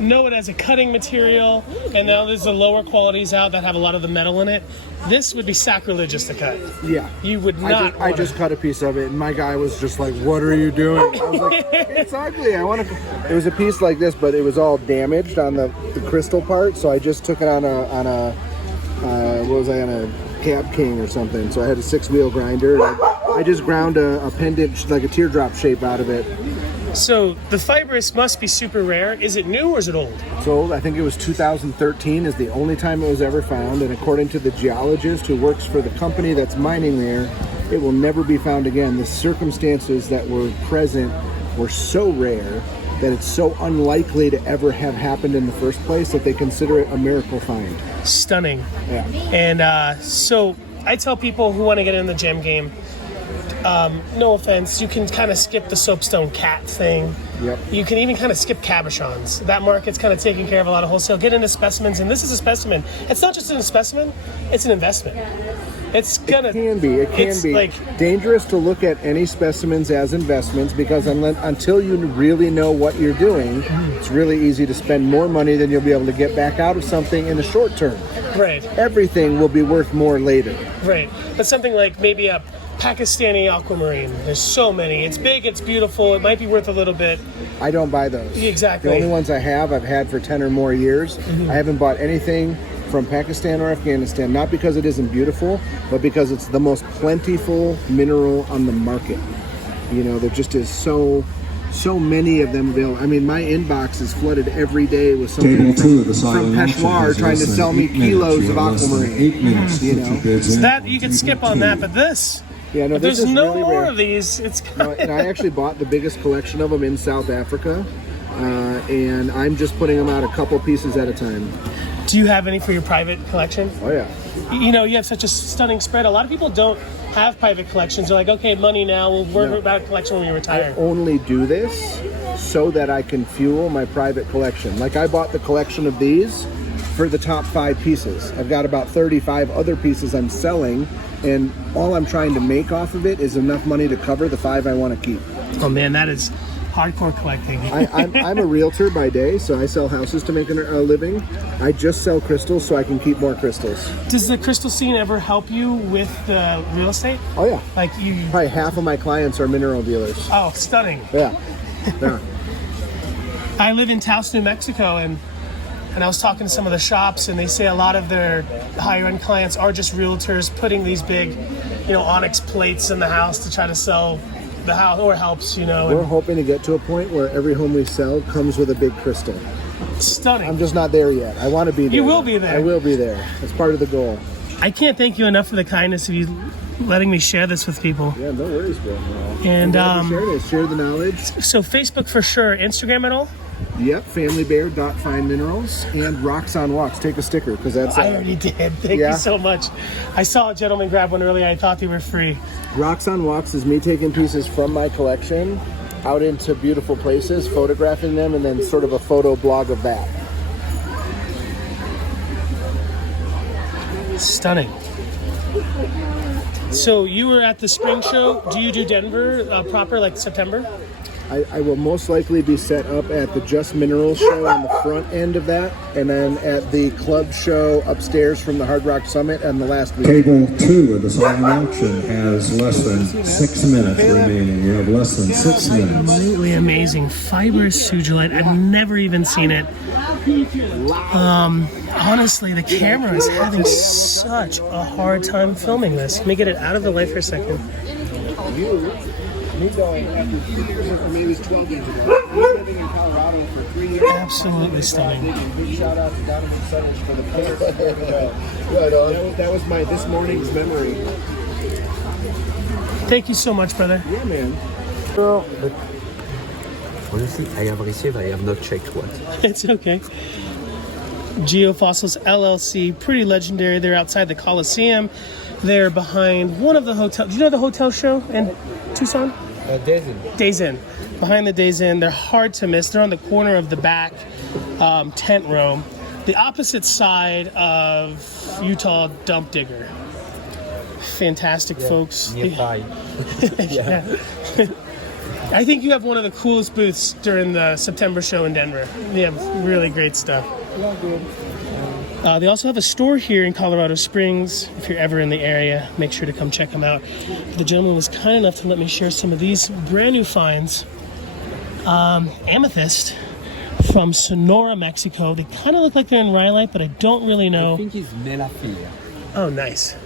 know it as a cutting material, and now there's the lower qualities out that have a lot of the metal in it. This would be sacrilegious to cut. Yeah. You would not. I just cut a piece of it, and my guy was just like, "What are you doing?" I was like, "It's ugly. I want to." It was a piece like this, but it was all damaged on the crystal part, so I just took it on a Cab King or something. So I had a 6-wheel grinder. And I just ground a pendant, like a teardrop shape, out of it. So the fibrous must be super rare. Is it new or is it old? So I think it was 2013 is the only time it was ever found, and according to the geologist who works for the company that's mining there, it will never be found again. The circumstances that were present were so rare that it's so unlikely to ever have happened in the first place that they consider it a miracle find. Stunning. Yeah. And so I tell people who want to get in the gem game, no offense, you can kind of skip the soapstone cat thing. Yep. You can even kind of skip cabochons. That market's kind of taking care of a lot of wholesale. Get into specimens, and this is a specimen. It's not just a specimen, it's an investment. It can be like dangerous to look at any specimens as investments, because until you really know what you're doing, it's really easy to spend more money than you'll be able to get back out of something in the short term. Right. Everything will be worth more later. Right. But something like maybe a Pakistani aquamarine. There's so many. It's big, it's beautiful, it might be worth a little bit. I don't buy those. Exactly. The only ones I've had for 10 or more years. I haven't bought anything from Pakistan or Afghanistan, not because it isn't beautiful, but because it's the most plentiful mineral on the market. There just is so many of them available. I mean, my inbox is flooded every day with something from Peshawar trying to sell me kilos of aquamarine. So that you could skip on that, but this. Yeah, no, if there's no really more rare. of these, it's and I actually bought the biggest collection of them in South Africa, and I'm just putting them out a couple pieces at a time. Do you have any for your private collection? Oh yeah. You have such a stunning spread. A lot of people don't have private collections. They're like, okay, money now. We'll worry about a collection when we retire. I only do this so that I can fuel my private collection. Like, I bought the collection of these for the top 5 pieces. I've got about 35 other pieces I'm selling, and all I'm trying to make off of it is enough money to cover the 5 I want to keep. Oh man, that is hardcore collecting. I'm a realtor by day, so I sell houses to make a living. I just sell crystals so I can keep more crystals. Does the crystal scene ever help you with the real estate? Oh yeah. Like you... Probably half of my clients are mineral dealers. Oh, stunning. Yeah. Yeah. I live in Taos, New Mexico, and I was talking to some of the shops, and they say a lot of their higher-end clients are just realtors putting these big, onyx plates in the house to try to sell the house, or helps, We're hoping to get to a point where every home we sell comes with a big crystal. Stunning. I'm just not there yet. I want to be there. You will be there. I will be there. It's part of the goal. I can't thank you enough for the kindness of you letting me share this with people. Yeah, no worries, bro. And share the knowledge. So Facebook for sure. Instagram at all? Yep, familybear.fineminerals and Rocks on Walks. Take a sticker because that's. I already did. Thank you so much. I saw a gentleman grab one earlier. I thought they were free. Rocks on Walks is me taking pieces from my collection out into beautiful places, photographing them, and then sort of a photo blog of that. Stunning. So you were at the spring show. Do you do Denver proper, like September? I will most likely be set up at the Just Minerals show on the front end of that, and then at the club show upstairs from the Hard Rock Summit on the last week. Table 2 of the silent auction has less than 6 minutes remaining. You have less than 6 minutes. Absolutely amazing. Fibrous sugilite. I've never even seen it. Honestly, the camera is having such a hard time filming this. Let me get it out of the light for a second. Me going after 3 years, or maybe it was 12 years ago. Me living in Colorado for 3 years. Absolutely stunning. Big shout out to Donovan Fetish for the pictures. That was my this morning's memory. Thank you so much, brother. Yeah, man. But honestly, I have received, I have not checked what. It's okay. Geofossils LLC, pretty legendary. They're outside the Coliseum. They're behind one of the hotels. Do you know the hotel show in Tucson? Days Inn. Behind the Days Inn. They're hard to miss. They're on the corner of the back tent row. The opposite side of Utah Dump Digger. Fantastic, folks. Nearby. Yeah. I think you have one of the coolest booths during the September show in Denver. They have really great stuff. They also have a store here in Colorado Springs. If you're ever in the area, make sure to come check them out. The gentleman was kind enough to let me share some of these brand new finds. Amethyst from Sonora, Mexico. They kind of look like they're in rhyolite, but I don't really know. I think it's Melafia. Oh, nice.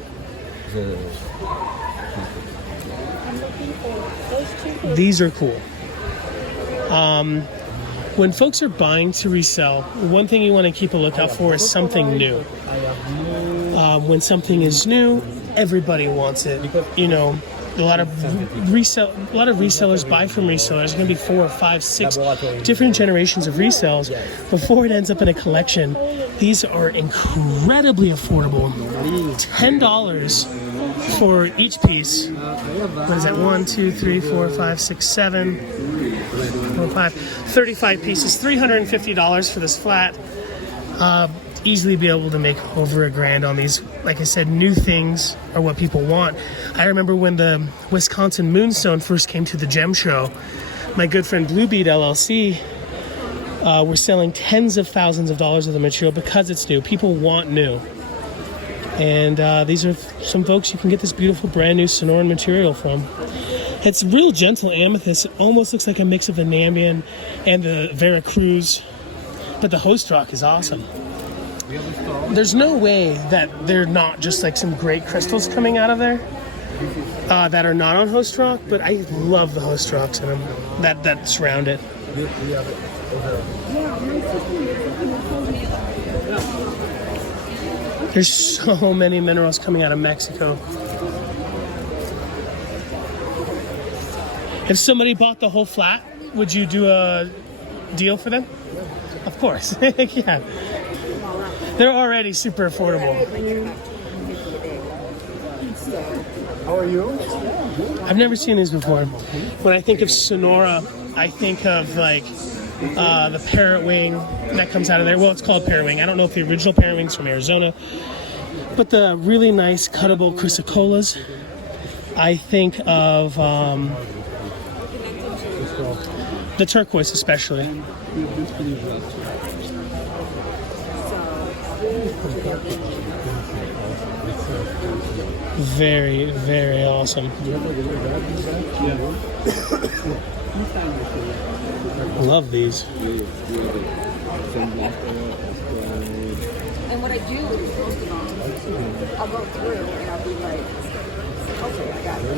These are cool. When folks are buying to resell, one thing you want to keep a lookout for is something new. When something is new, everybody wants it. A lot of resellers buy from resellers. There's going to be 4, 5, 6 different generations of resells before it ends up in a collection. These are incredibly affordable. $10 for each piece. What is that? 1, 2, 3, 4, 5, 6, 7, 4, 5, 35 pieces. $350 for this flat. Easily be able to make over $1,000 on these. Like I said, new things are what people want. I remember when the Wisconsin Moonstone first came to the Gemshow, my good friend Bluebeat LLC were selling tens of thousands of dollars of the material because it's new. People want new. And these are some folks you can get this beautiful brand new Sonoran material from. It's real gentle amethyst. It almost looks like a mix of the Nambian and the Veracruz, but the host rock is awesome. There's no way that they're not just like some great crystals coming out of there that are not on host rock, but I love the host rocks in them that surround it. There's so many minerals coming out of Mexico. If somebody bought the whole flat, would you do a deal for them? Of course. Yeah. They're already super affordable. How are you? I've never seen these before. When I think of Sonora, I think of like the parrot wing that comes out of there. Well, it's called parrot wing. I don't know if the original parrot wing's from Arizona, but the really nice cuttable chrysocolas. I think of the turquoise especially. Very, very awesome. Love these. And what I do is most of them, I'll go through and I'll be like, okay, I got it.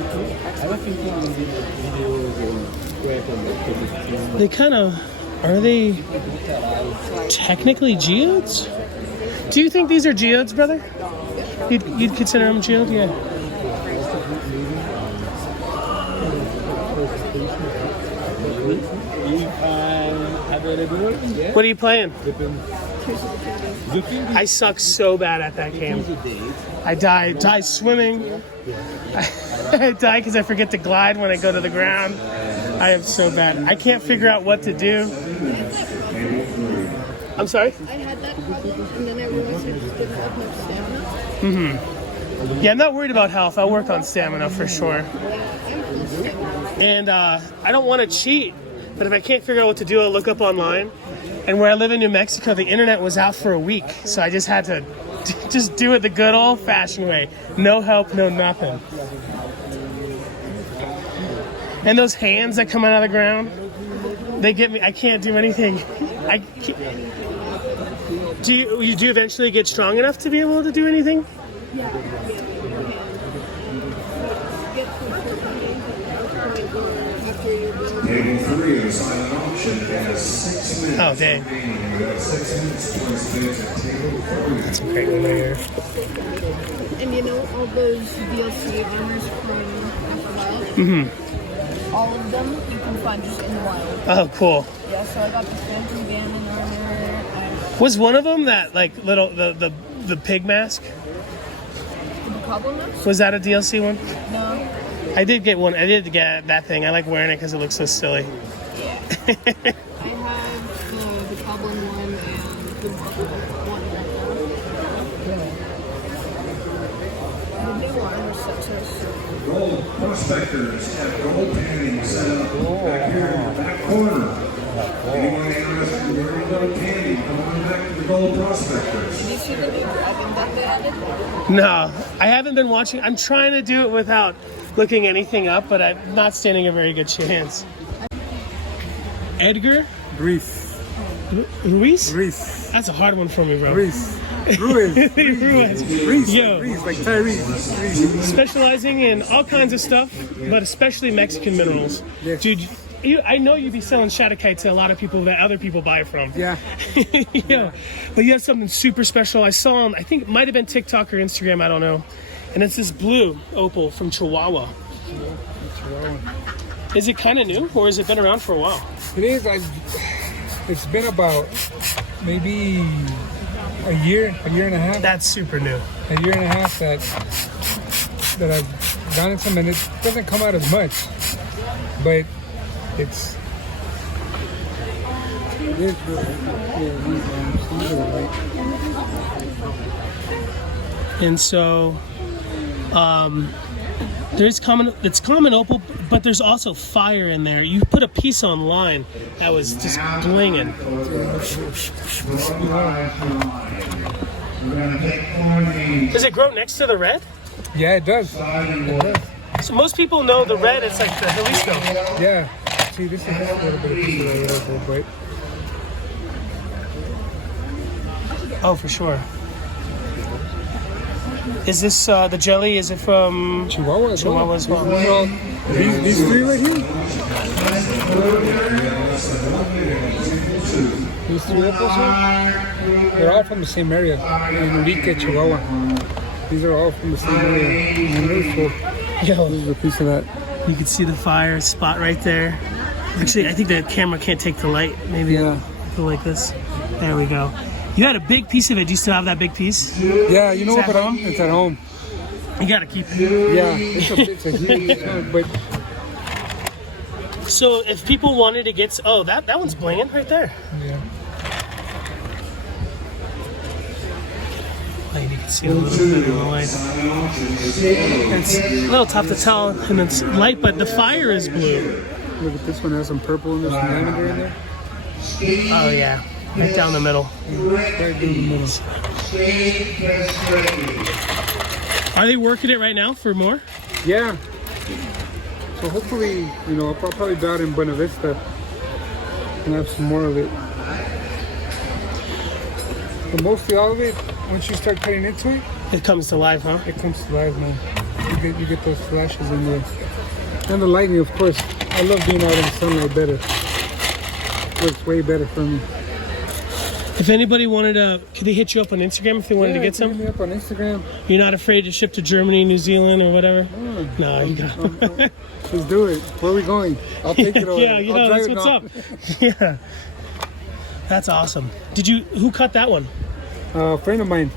They kind of, are they technically geodes? Do you think these are geodes, brother? You'd consider them geode? Yeah. What are you playing? I suck so bad at that game. I die swimming. I die because I forget to glide when I go to the ground. I am so bad. I can't figure out what to do. I'm sorry? I had that problem, and then I realized I just didn't have enough stamina. Yeah, I'm not worried about health. I'll work on stamina for sure. And I don't want to cheat, but if I can't figure out what to do, I'll look up online. And where I live in New Mexico, the internet was out for a week, so I just had to just do it the good old-fashioned way. No help, no nothing. And those hands that come out of the ground, they get me. I can't do anything. I can't. Do you eventually get strong enough to be able to do anything? Table 3 of the silent auction has 6 minutes. Oh, dang. remaining. We have 6 minutes towards bids at table 3. That's great one there. And you know all those DLC armors from Afterlife? Mm-hmm. All of them you can find just in the wild. Oh, cool. Yeah, so I got the Phantom Ganon armor. Was one of them that like little the pig mask? The Goblin mask? Was that a DLC one? No. I did get one. I did get that thing. I like wearing it because it looks so silly. Yeah. I have the Goblin one and the one right now. The new armor sets are so Gold prospectors have gold panning set up back here in the back corner. Anyone interested in wearing gold panning, come on back to the gold prospectors. Did you see the new dragon that they added? No, I haven't been watching. I'm trying to do it without looking anything up, but I'm not standing a very good chance. Edgar? Ruiz. Ruiz? Ruiz. That's a hard one for me, bro. Ruiz. Ruiz. Ruiz. Yo. Ruiz, like Tyrese. Specializing in all kinds of stuff, but especially Mexican minerals. Yes. Dude, I know you'd be selling Shatterkite to a lot of people that other people buy from. Yeah. Yeah. But you have something super special. I saw on, I think it might have been TikTok or Instagram, I don't know. And it's this blue opal from Chihuahua. Is it kind of new, or has it been around for a while? It is. It's been about maybe a year and a half. That's super new. A year and a half that I've gotten some, and it doesn't come out as much, but it's. And so, it's common opal, but there's also fire in there. You put a piece online that was just blinging. Does it grow next to the red? Yeah, it does. So most people know the red, it's like the Jalisco. Yeah. See, this is a little bit of piece of the red, but. Oh, for sure. Is this the jelly? Is it from Chihuahua as well? Chihuahua as well. These three right here? These three apples here? They're all from the same area. In Urique, Chihuahua. These are all from the same area. And they're cool. Yo, this is a piece of that. You can see the fire spot right there. Actually, I think the camera can't take the light. Maybe I'll go like this. There we go. You had a big piece of it. Do you still have that big piece? Yeah, you know, but it's at home. You gotta keep it. Yeah, it's a huge but So if people wanted to get, oh, that one's blinging right there. Yeah. Like you can see a little bit of the light. It's a little tough to tell, and it's light, but the fire is blue. Look at this one, has some purple and there's some lavender in there. Oh yeah, right down the middle. Right down the middle. Are they working it right now for more? Yeah. So hopefully, you know, I'll probably be out in Buena Vista and have some more of it. But mostly all of it, once you start cutting into it, it comes to life, huh? It comes to life, man. You get those flashes in there. And the lighting, of course. I love being out in the sunlight better. Works way better for me. If anybody wanted to, could they hit you up on Instagram if they wanted to get some? Hit me up on Instagram. You're not afraid to ship to Germany, New Zealand, or whatever? No, you got it. Let's do it. Where are we going? I'll take it over. Yeah, you know, that's what's up. Yeah. That's awesome. Who cut that one? A friend of mine.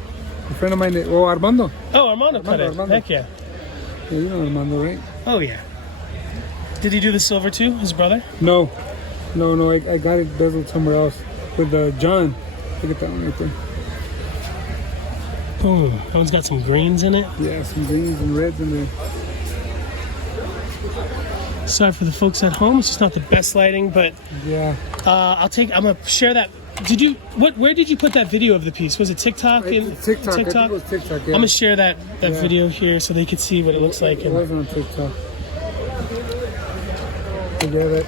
Armando. Oh, Armando cut it. Armando. Heck yeah. Yeah, you know Armando, right? Oh, yeah. Did he do the silver too, his brother? No. I got it bezeled somewhere else with John. Look at that one right there. Boom. That one's got some greens in it. Yeah, some greens and reds in there. Sorry for the folks at home. It's just not the best lighting, but yeah. I'm gonna share that. Where did you put that video of the piece? Was it TikTok? TikTok. I think it was TikTok, yeah. I'm gonna share that video here so they can see what it looks like. It was on TikTok. Yeah,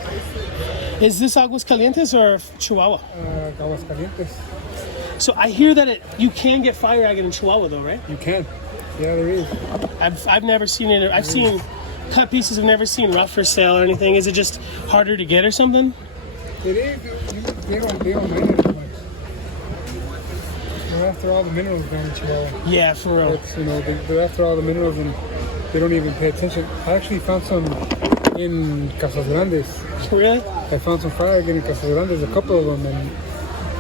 is this Aguascalientes or Chihuahua? Aguascalientes. So I hear that you can get fire agate in Chihuahua, though, right? You can. Yeah, there is. I've never seen it. I've seen cut pieces. I've never seen rough for sale or anything. Is it just harder to get or something? It is. They don't mind it as much. They're after all the minerals down in Chihuahua. Yeah, for real. They're after all the minerals and they don't even pay attention. I actually found some in Casas Grandes. Really? I found some fire agate in Casas Grandes, a couple of them, and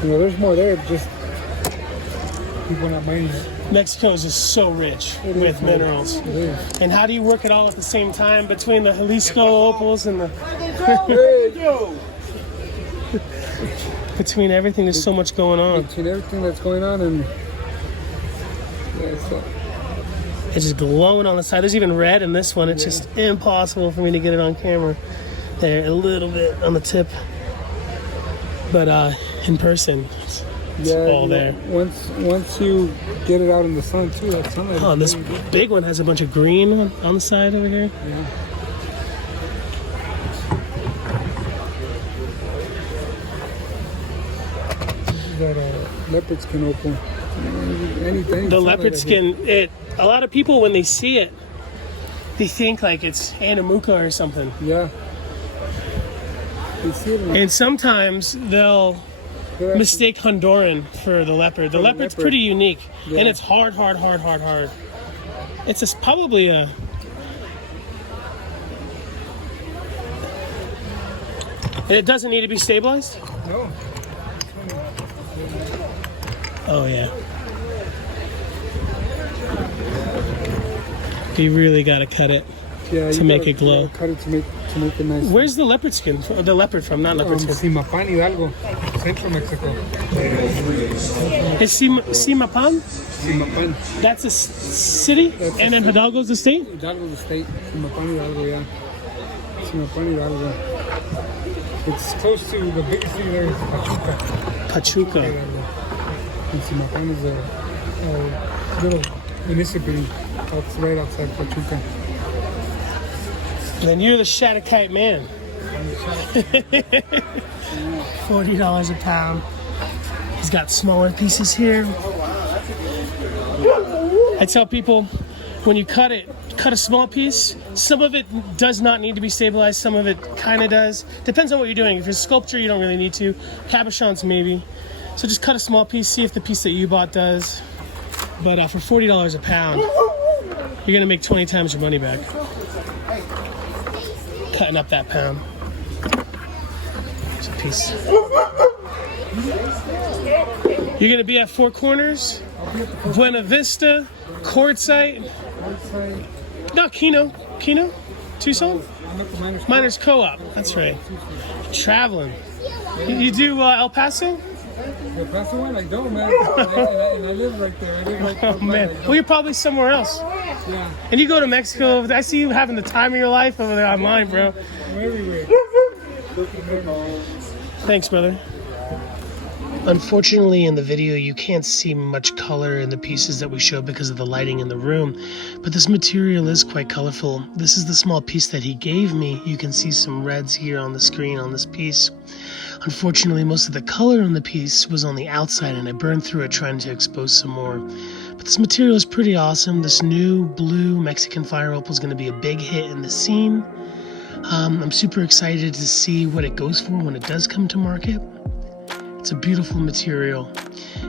there's more there. Just people not mining it. Mexico is just so rich with minerals. It is. And how do you work it all at the same time between the Jalisco opals and the between everything? There's so much going on. Between everything that's going on, and it's just glowing on the side. There's even red in this one. It's just impossible for me to get it on camera. There, a little bit on the tip, but in person, it's all there. Once you get it out in the sun too, that sunlight. Oh, this big one has a bunch of green on the side over here. Yeah. That leopard skin opal. The leopard skin. A lot of people when they see it, they think like it's Anamuka or something. Yeah. And sometimes they'll mistake Honduran for the leopard. The leopard's pretty unique, and it's hard. It's probably a. It doesn't need to be stabilized? No. Oh yeah. You really gotta cut it to make it glow. Cut it to make it nice. Where's the leopard skin? The leopard from? Not leopard skin. Simapan Hidalgo, Central Mexico. Is Simapan? Simapan. That's a city, and then Hidalgo's the state. Hidalgo's the state. Simapan Hidalgo, yeah. Simapan Hidalgo. It's close to the biggest city there is Pachuca. Pachuca. And Simapan is a little municipality right outside Pachuca. Then you're the Shatterkite man. $40 a pound. He's got smaller pieces here. I tell people, when you cut it, cut a small piece. Some of it does not need to be stabilized. Some of it kind of does. Depends on what you're doing. If it's sculpture, you don't really need to. Cabochons, maybe. So just cut a small piece. See if the piece that you bought does. But for $40 a pound, you're going to make 20 times your money back. Cutting up that pound. There's a piece. You're going to be at Four Corners, Buena Vista, Quartzite. No, Kino, Tucson. Miners Co-op. That's right. Traveling. You do El Paso? The Paso one, I don't, man. And I live right there. I live right there. Oh, man. Well, you're probably somewhere else. Yeah. And you go to Mexico. I see you having the time of your life over there online, bro. I'm everywhere. Thanks, brother. Unfortunately, in the video, you can't see much color in the pieces that we show because of the lighting in the room, but this material is quite colorful. This is the small piece that he gave me. You can see some reds here on the screen on this piece. Unfortunately, most of the color on the piece was on the outside, and I burned through it trying to expose some more. But this material is pretty awesome. This new blue Mexican fire opal is going to be a big hit in the scene. I'm super excited to see what it goes for when it does come to market. It's a beautiful material.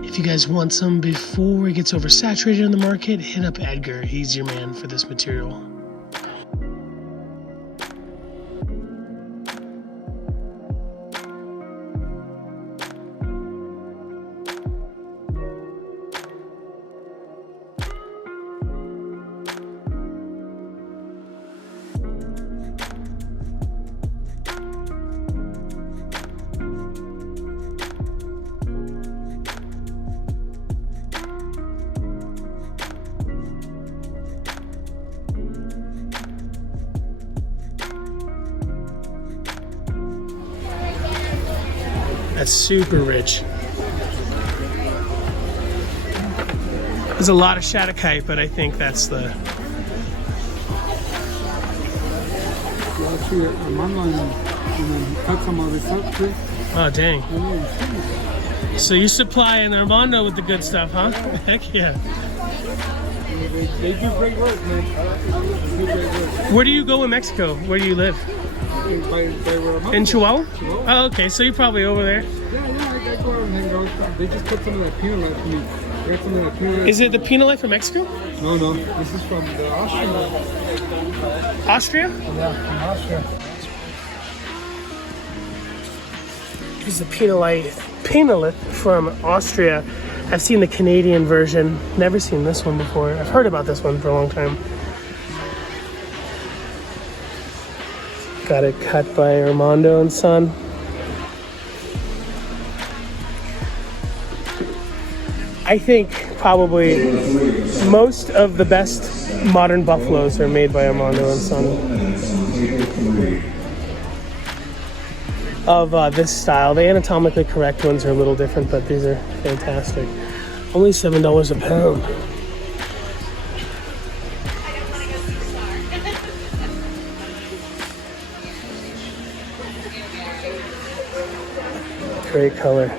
If you guys want some before it gets oversaturated in the market, hit up Edgar. He's your man for this material. That's super rich. There's a lot of Shattuckite, but I think that's the... Oh, dang. So you supplying Armando with the good stuff, huh? Heck yeah. They do great work, man. They do great work. Where do you go in Mexico? Where do you live? In Chihuahua? Oh, okay. So you're probably over there. Yeah, I go out and hang out. They just put some of that peanut light for me. They got some of that peanut light. Is it the peanut light from Mexico? No. This is from the Austria. Austria? Yeah, from Austria. This is the peanut light from Austria. I've seen the Canadian version. Never seen this one before. I've heard about this one for a long time. Got it cut by Armando and Son. I think probably most of the best modern buffaloes are made by Armando and Son. Of this style. The anatomically correct ones are a little different, but these are fantastic. Only $7 a pound. Great color.